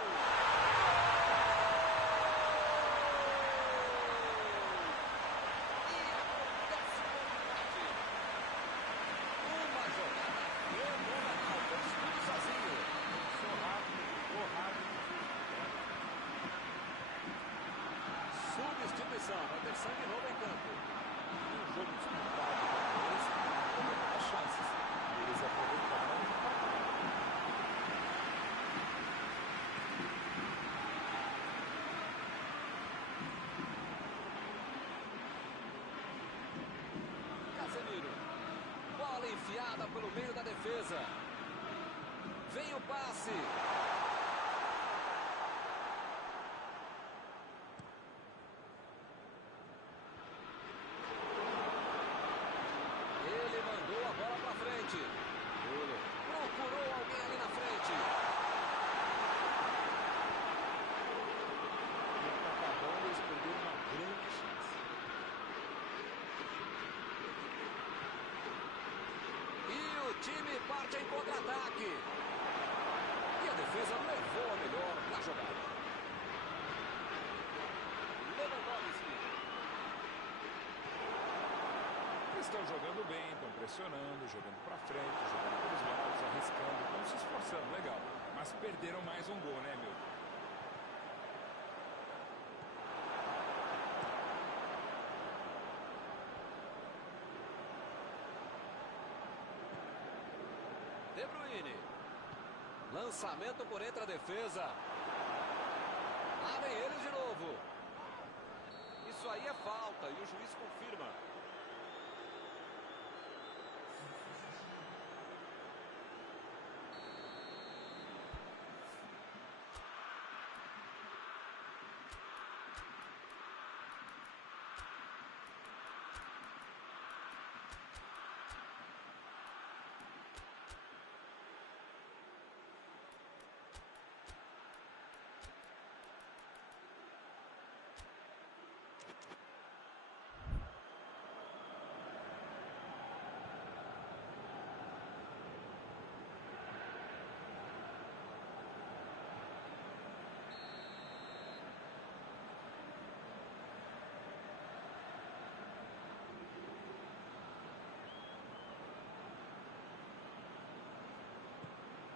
E acontece o empate. Uma jogada fenomenal. Fez tudo sozinho. Sou rápido, ficou rápido. Substituição. Vai ter sangue novo em campo. Um jogo disputado como esse, teve mais chances. E eles aproveitaram e empataram. Casemiro. Bola enfiada pelo meio da defesa. Vem o passe. Ele mandou a bola pra frente. Procurou alguém ali na frente. E a bola, eles perderam uma grande chance. E o time parte em contra-ataque. E a defesa levou a melhor na jogada. Lewandowski. Eles estão jogando bem, estão pressionando, jogando para frente, jogando pelos lados, arriscando, estão se esforçando, legal. Mas perderam mais um gol, né, Milton? De Bruyne. Lançamento por entre a defesa. Lá vem eles de novo. Isso aí é falta e o juiz confirma.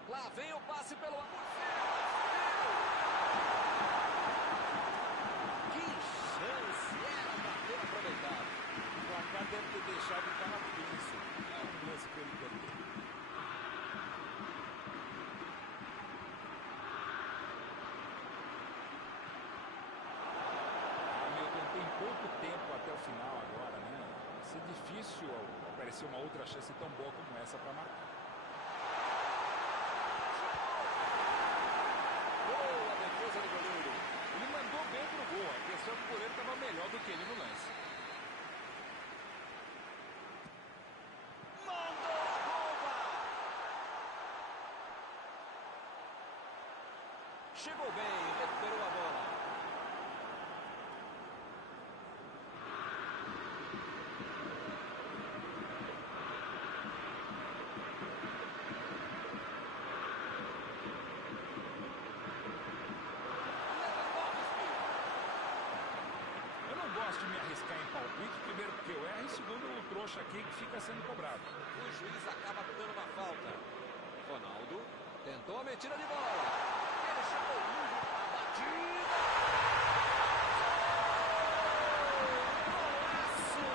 Lá vem o passe pelo amor. Que chance era para ter aproveitado. O placar deve ter deixado o cara tenso. É um lance para ele perder. Milton, tem pouco tempo até o final agora, né? Vai ser difícil aparecer uma outra chance tão boa como essa para marcar. Boa defesa do goleiro. Ele mandou bem pro gol, a questão é que o goleiro estava melhor do que ele no lance. Mandou a bomba. Chegou bem, recuperou a bola. Eu não gosto de me arriscar em palpite, primeiro porque eu erro e segundo o trouxa aqui que fica sendo cobrado. O juiz acaba dando uma falta. Ronaldo tentou a metida de bola. Ele chegou livre para a batida. Golaço!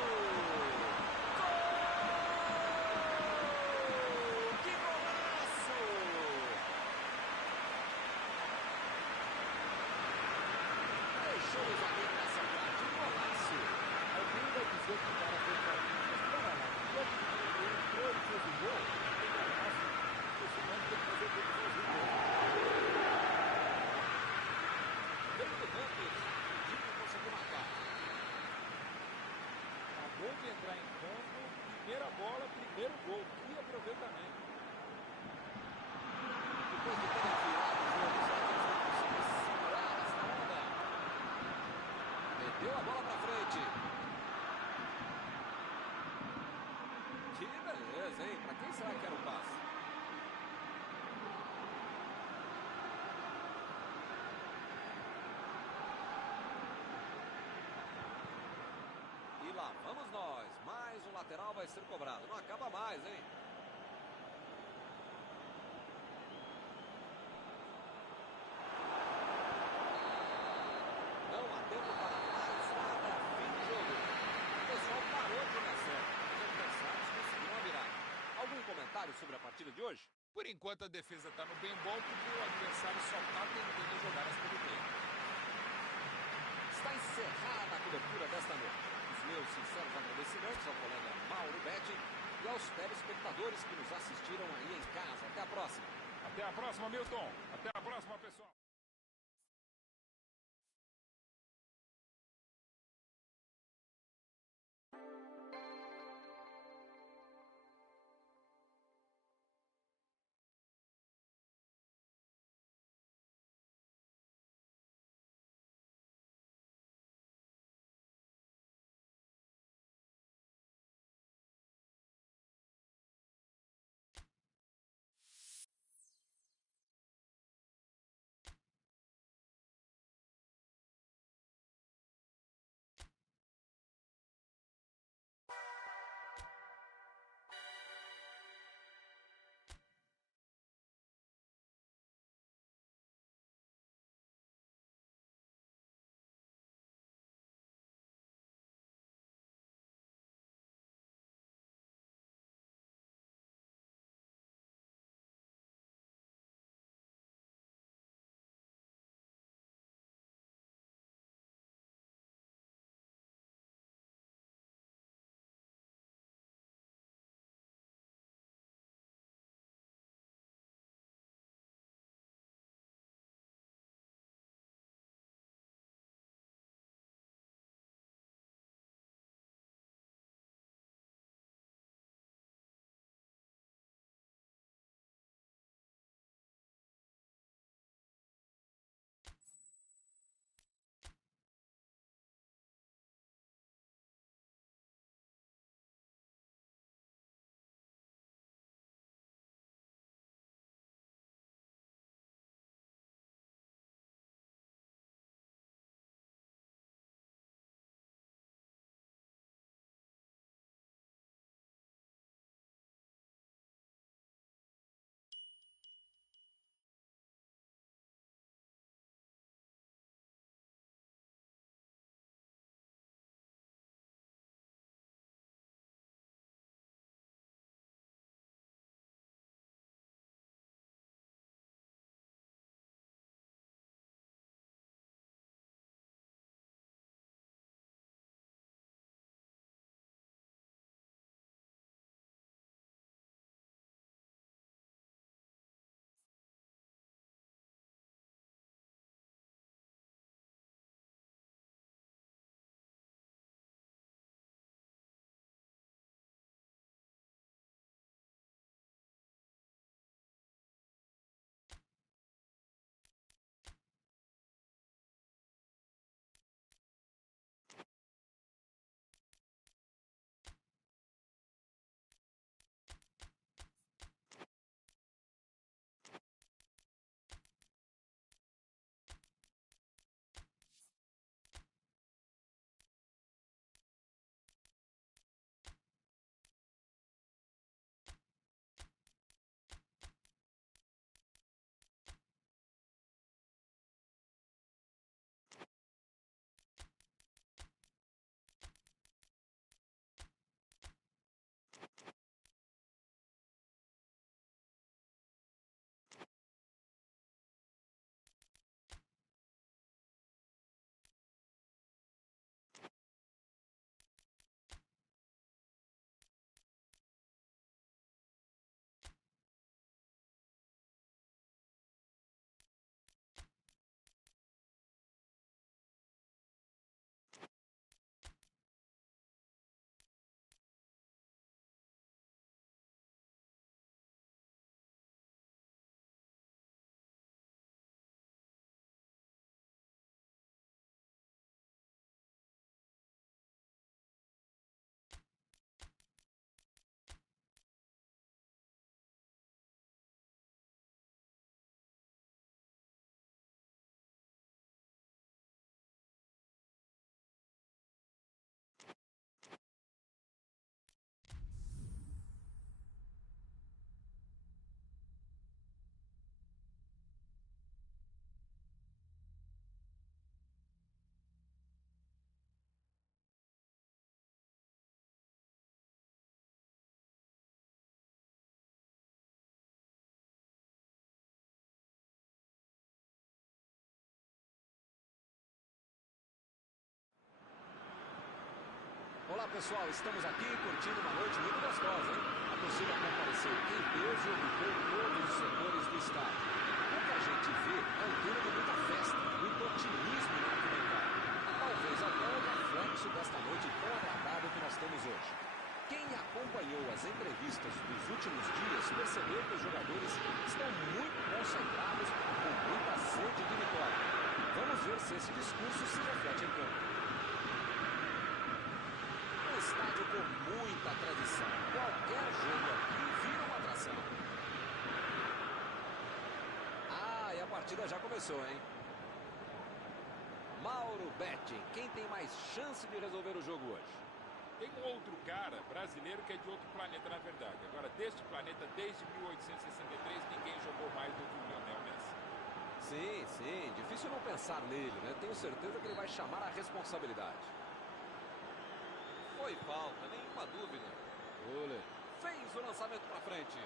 Gol! Que golaço! Deixou o zagueiro nessa parte. Golaço! entrar em campo, primeira bola, primeiro gol. Que aproveitamento. Depois de terem virado o jogo, será que eles vão conseguir segurar essa onda? Meteu a bola pra frente. Que beleza, hein? Pra quem será que era o passe? E lá vamos nós. Mais um lateral vai ser cobrado. Não acaba mais, hein? Não há tempo para mais nada. Fim do jogo. O pessoal parou de dar certo. Os adversários conseguiram a virada. Algum comentário sobre a partida de hoje? Por enquanto a defesa está no bem bom porque o adversário só está tentando jogar as pelo meio. Está encerrada a cobertura desta noite. Os meus sinceros agradecimentos ao colega Mauro Betti e aos telespectadores que nos assistiram aí em casa. Até a próxima. Até a próxima, Milton. Até a próxima, pessoal. Olá, pessoal, estamos aqui curtindo uma noite muito gostosa, hein? A torcida compareceu em peso e ocupou todos os setores do estádio. O que a gente vê é um clima de muita festa, muito otimismo na arquibancada. Talvez até um reflexo desta noite tão agradável que nós temos hoje. Quem acompanhou as entrevistas dos últimos dias percebeu que os jogadores estão muito concentrados com muita sede de vitória. Vamos ver se esse discurso se reflete em campo. Um estádio com muita tradição. Qualquer jogo aqui vira uma atração. Ah, e a partida já começou, hein? Mauro Betting, quem tem mais chance de resolver o jogo hoje? Tem um outro cara, brasileiro, que é de outro planeta, na verdade. Agora, deste planeta, desde 1863, ninguém jogou mais do que o Lionel Messi. Sim, sim. Difícil não pensar nele, né? Tenho certeza que ele vai chamar a responsabilidade. Foi falta, nenhuma dúvida. Olha, fez o lançamento pra frente.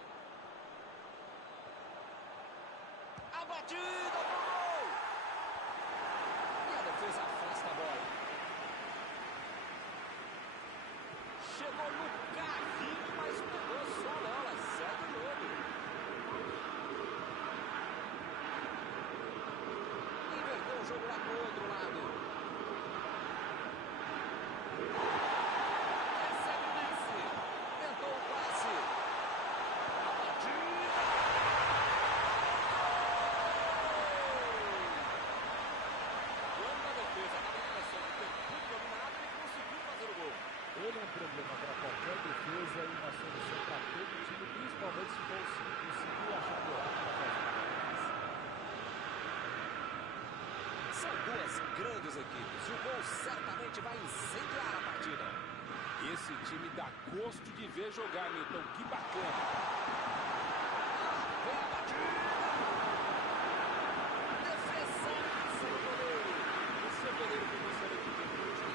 A batida pro gol! E a defesa afasta a bola. Chegou no carrinho, mas pegou só a bola. Segue o jogo. Inverteu o jogo lá pro outro lado. Recebe Messi. Tentou o passe. A batida. Quando a defesa estava na pressão de ter tudo dominado, ele conseguiu fazer o gol. Ele é um problema para qualquer defesa e uma solução para todo o time, principalmente se conseguir achar buraco para fazer uma defesa. São duas grandes equipes e o gol certamente vai incendiar a partida. Esse time dá gosto de ver jogar, Milton. Que bacana. Vem a batida. Defesa sem o goleiro. Esse é o goleiro que você vai pedir no último.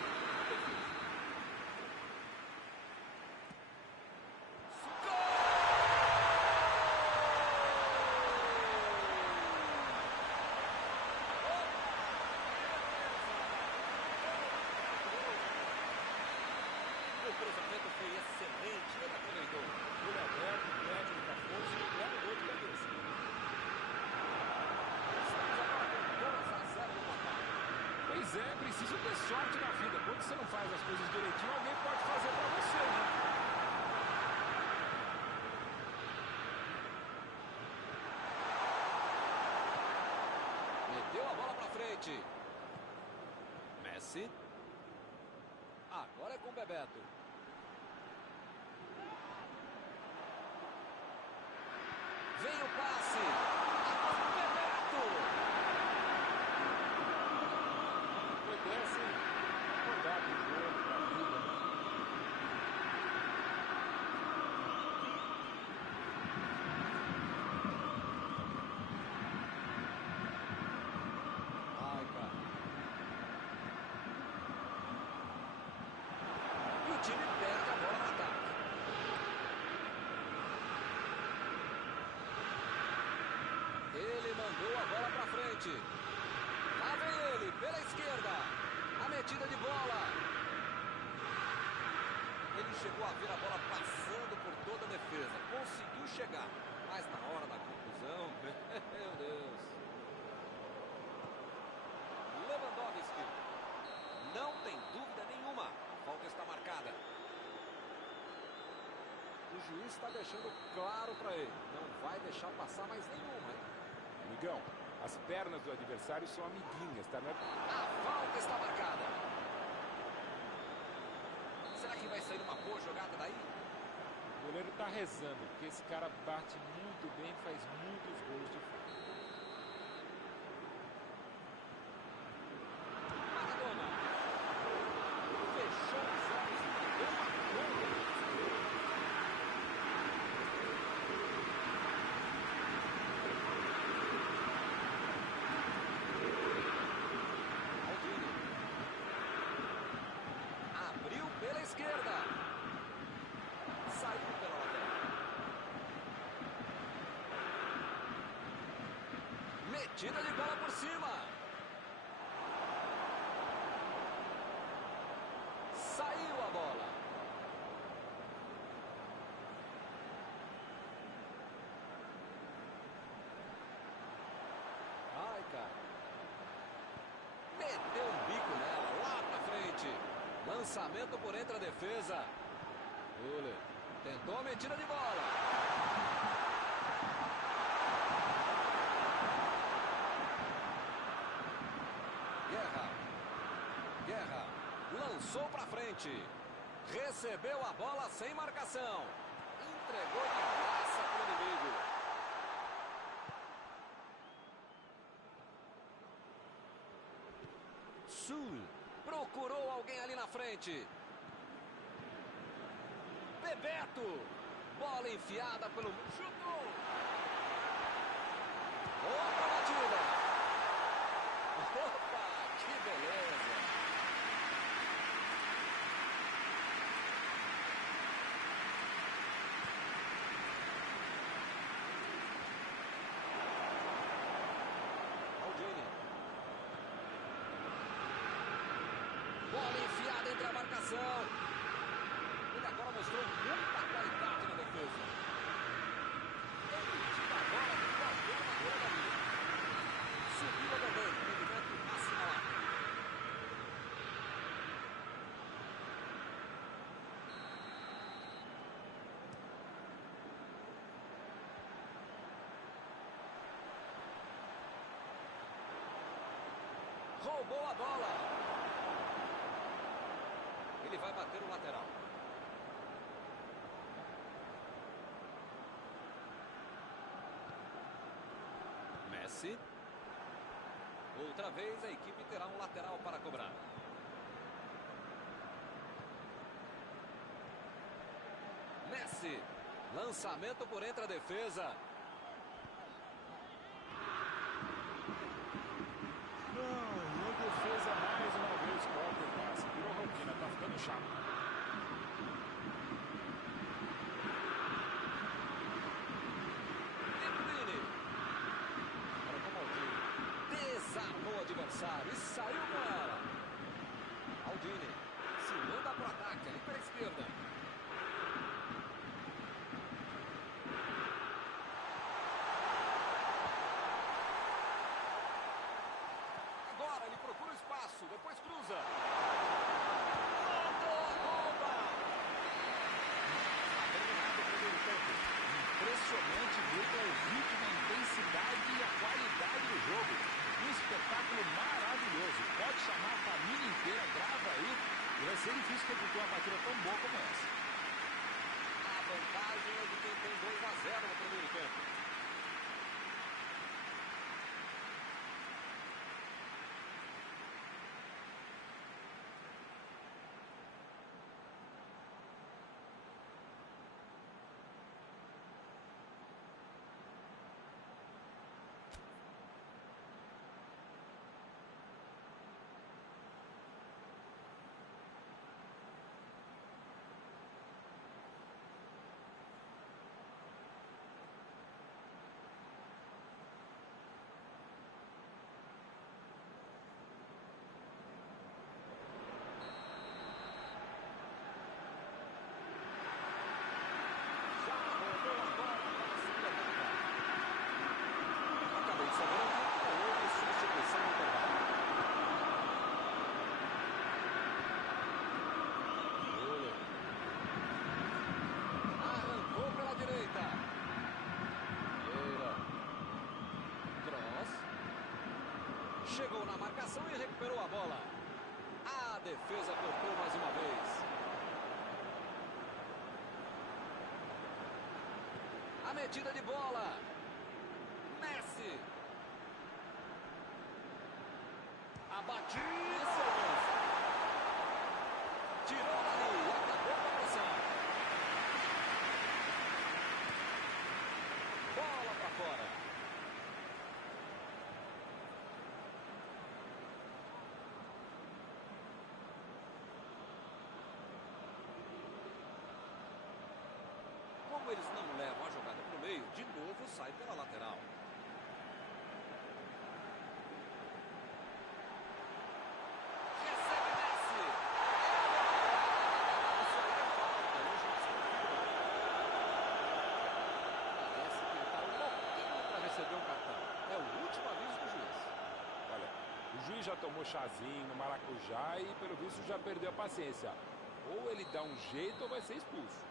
O cruzamento foi excelente, ele aproveitou. Ele é aberto, técnica, força e belo gol de cabeça. Estamos agora com 2-0 no placar. Pois é, preciso ter sorte na vida. Quando você não faz as coisas direitinho, alguém pode fazer pra você, né? Meteu a bola pra frente. Messi. Agora é com o Bebeto. Vem o passe. Agora o Bebeto. Foi dessa, hein? Acordado o jogo, pra vida, né? Ai, cara. E o time perde a bola no ataque. Ele mandou a bola pra frente. Lá vem ele, pela esquerda. A metida de bola. Ele chegou a ver a bola passando por toda a defesa. Conseguiu chegar. Mas na hora da conclusão, meu Deus. Lewandowski. Não tem dúvida nenhuma. A falta está marcada. O juiz está deixando claro para ele. Não vai deixar passar mais nenhuma, hein? Amigão, as pernas do adversário são amiguinhas, tá? Não é... A falta está marcada. Será que vai sair uma boa jogada daí? O goleiro tá rezando, porque esse cara bate muito bem, faz muitos gols de fora. Maradona. Fechou os olhos e deu uma bomba. Aldini. Abriu pela esquerda. Saiu pela lateral. Metida de bola por cima. Saiu a bola. Lançamento por entre a defesa. Müller tentou a metida de bola. Guerra lançou para frente. Recebeu a bola sem marcação. Entregou de graça para o inimigo. Sul procurou alguém ali na frente. Bebeto. Bola enfiada pelo... Chutou. Outra batida. Opa, que beleza. Bola enfiada entre a marcação. Ele agora mostrou muita qualidade na defesa. Ele tira a bola de qualquer maneira da linha. Subiu a também, rendimento assinalado. Roubou a bola. Ele vai bater o lateral. Messi. Outra vez a equipe terá um lateral para cobrar. Messi. Lançamento por entre a defesa. Não, a defesa mais uma vez corta o passe. Virou rotina, tá ficando chato. Desarmou o adversário e saiu com ela. Maldini se manda para o ataque ali pela esquerda. Agora ele procura o espaço, depois cruza. Mandou a bomba! Está terminado o primeiro tempo. Impressionante ver o ritmo, a intensidade e a qualidade do jogo. Um espetáculo maravilhoso. Pode chamar a família inteira, grava aí. E vai ser difícil repetir uma partida tão boa como essa. A vantagem é de quem tem 2-0 no primeiro tempo. Chegou na marcação e recuperou a bola. A defesa cortou mais uma vez. A metida de bola. Messi. A batida. Tirou dali e acabou com a pressão. Bola para fora. Como eles não levam a jogada para o meio, de novo sai pela lateral. Recebe Messi. Isso aí é falta. Parece que ele está um pouquinho para receber um cartão. É o último aviso do juiz. Olha, o juiz ali, já tomou chazinho no maracujá e, pelo visto, já perdeu a paciência. Ou ele dá um jeito ou vai ser expulso.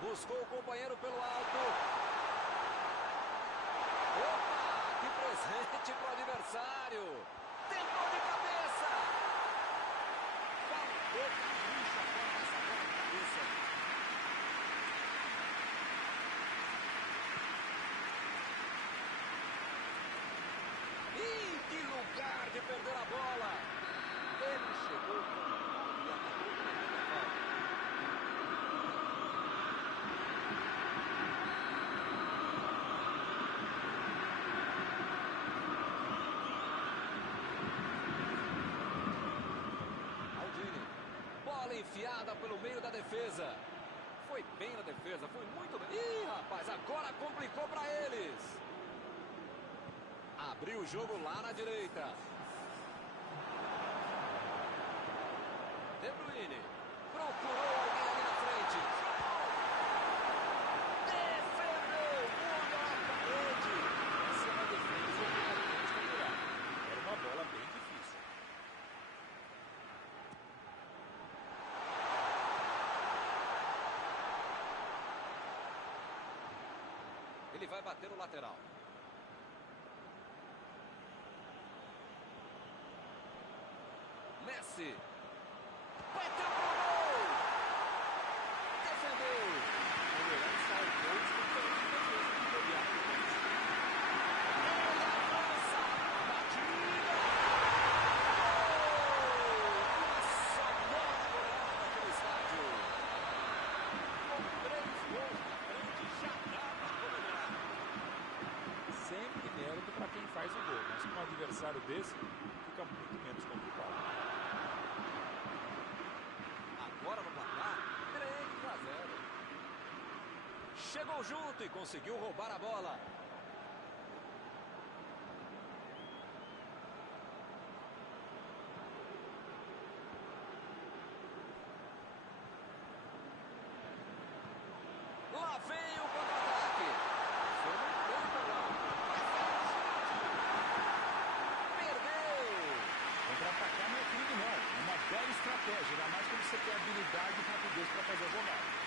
Buscou o companheiro pelo alto. Opa, que presente para o adversário. Tentou de cabeça. Faltou capricho agora nessa bola de cabeça. Ih, que lugar de perder a bola. Ele chegou com tudo e acabou perdendo a falta. Enfiada pelo meio da defesa. Foi bem na defesa, foi muito bem. Ih, rapaz, agora complicou para eles. Abriu o jogo lá na direita. De Bruyne procurou alguém ali na frente. Defendeu, muda a parede. Essa é uma defesa espetacular. Era uma bola bem difícil. Ele vai bater no lateral. Messi. Bateu pro gol. Defendeu. O melhor salvou os companheiros de defesa do Goiás. Ele avança. Batida. Uma sonora goleada naquele estádio. Com 3 gols na frente, já dá para comemorar. Sempre mérito para quem faz o gol, mas com um adversário desse, fica muito menos complicado. Agora no placar, 3-0. Chegou junto e conseguiu roubar a bola. Lá vem o contra-ataque. Foi no campo lá. Perdeu. Contra-atacar não é crime, não. É uma bela estratégia, ainda mais quando você tem habilidade e rapidez para fazer a jogada.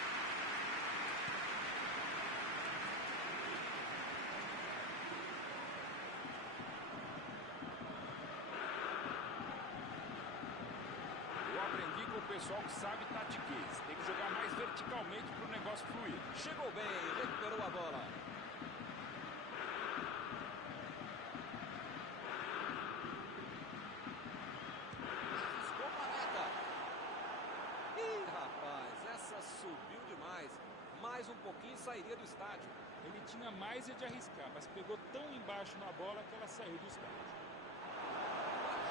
Eu aprendi com o pessoal que sabe tatiquez. Tem que jogar mais verticalmente para o negócio fluir. Chegou bem, recuperou a bola. Ficou pra meta. Ih, rapaz, essa subiu demais. Mais um pouquinho e sairia do estádio. Ele tinha mais de arriscar, mas pegou tão embaixo na bola que ela saiu do estádio.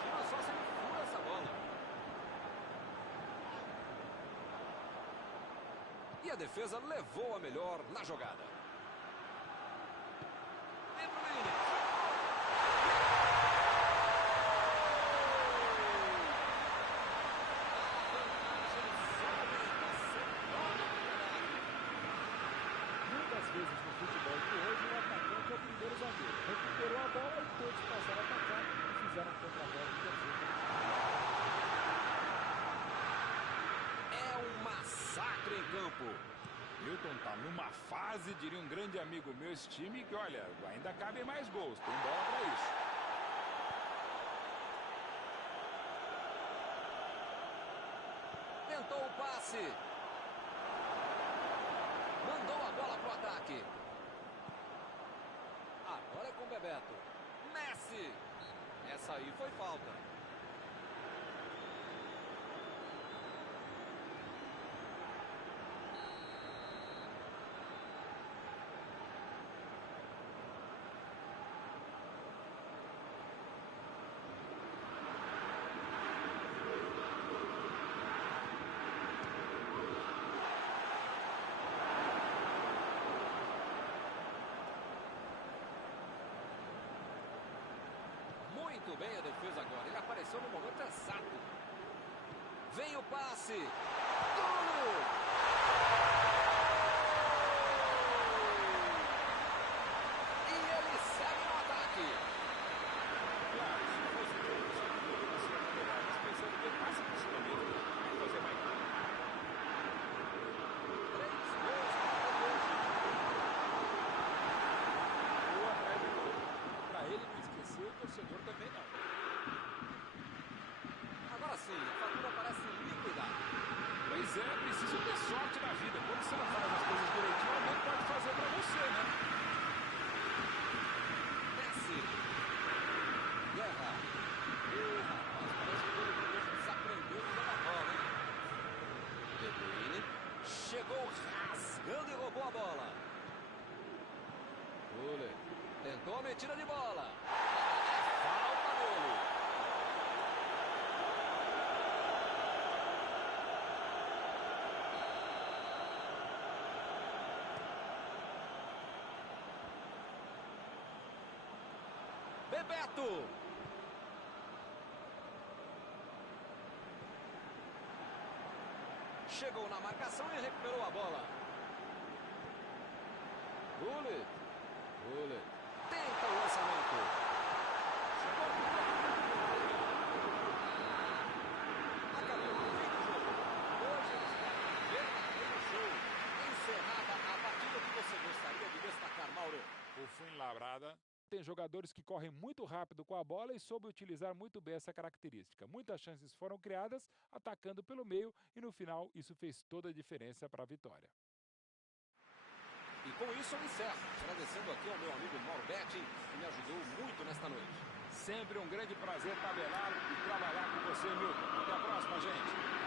Imagina só se ele fura essa bola. E a defesa levou a melhor na jogada. De Bruyne. Muitas vezes no futebol de hoje, o atacante é o primeiro zagueiro. Recuperou a bola e todos passaram a atacar e fizeram um contra-golpe perfeito. É um massacre em campo. Milton tá numa fase, diria um grande amigo meu, esse time, que olha, ainda cabem mais gols, tem bola pra isso. Tentou o passe. Mandou a bola pro ataque. Agora é com o Bebeto. Messi. Essa aí foi falta. fazendo bem a defesa agora. Ele apareceu no momento exato. Vem o passe. Gol! E ele segue no ataque. Claro, se não fosse o jogo, você ia melhorar, mas pensando bem, passa por cima mesmo. Vai fazer mais nada. 3 gols para hoje. Boa atrás do gol. Pra ele não esquecer, o torcedor também não. Agora sim, a fatura parece liquidar. Pois é, preciso ter sorte na vida. Quando você não faz as coisas direitinho, alguém pode fazer pra você, né? Messi. Guerra. Rapaz, parece que todo mundo hoje desaprendeu de jogar bola, hein? De Bruyne. Chegou rasgando e roubou a bola. Müller. Tentou a metida de bola. Falta nele. Bebeto. Chegou na marcação e recuperou a bola. Müller. Tenta o lançamento. Chegou. Acabou o fim do jogo. Hoje está um verdadeiro show. Encerrada a partida que você gostaria de destacar, Mauro. O Fuenlabrada tem jogadores que correm muito rápido com a bola e soube utilizar muito bem essa característica. Muitas chances foram criadas, atacando pelo meio, e no final isso fez toda a diferença para a vitória. E com isso eu encerro, agradecendo aqui ao meu amigo Mauro Betti, que me ajudou muito nesta noite. Sempre um grande prazer tabelar e trabalhar com você, Milton. Até a próxima, gente.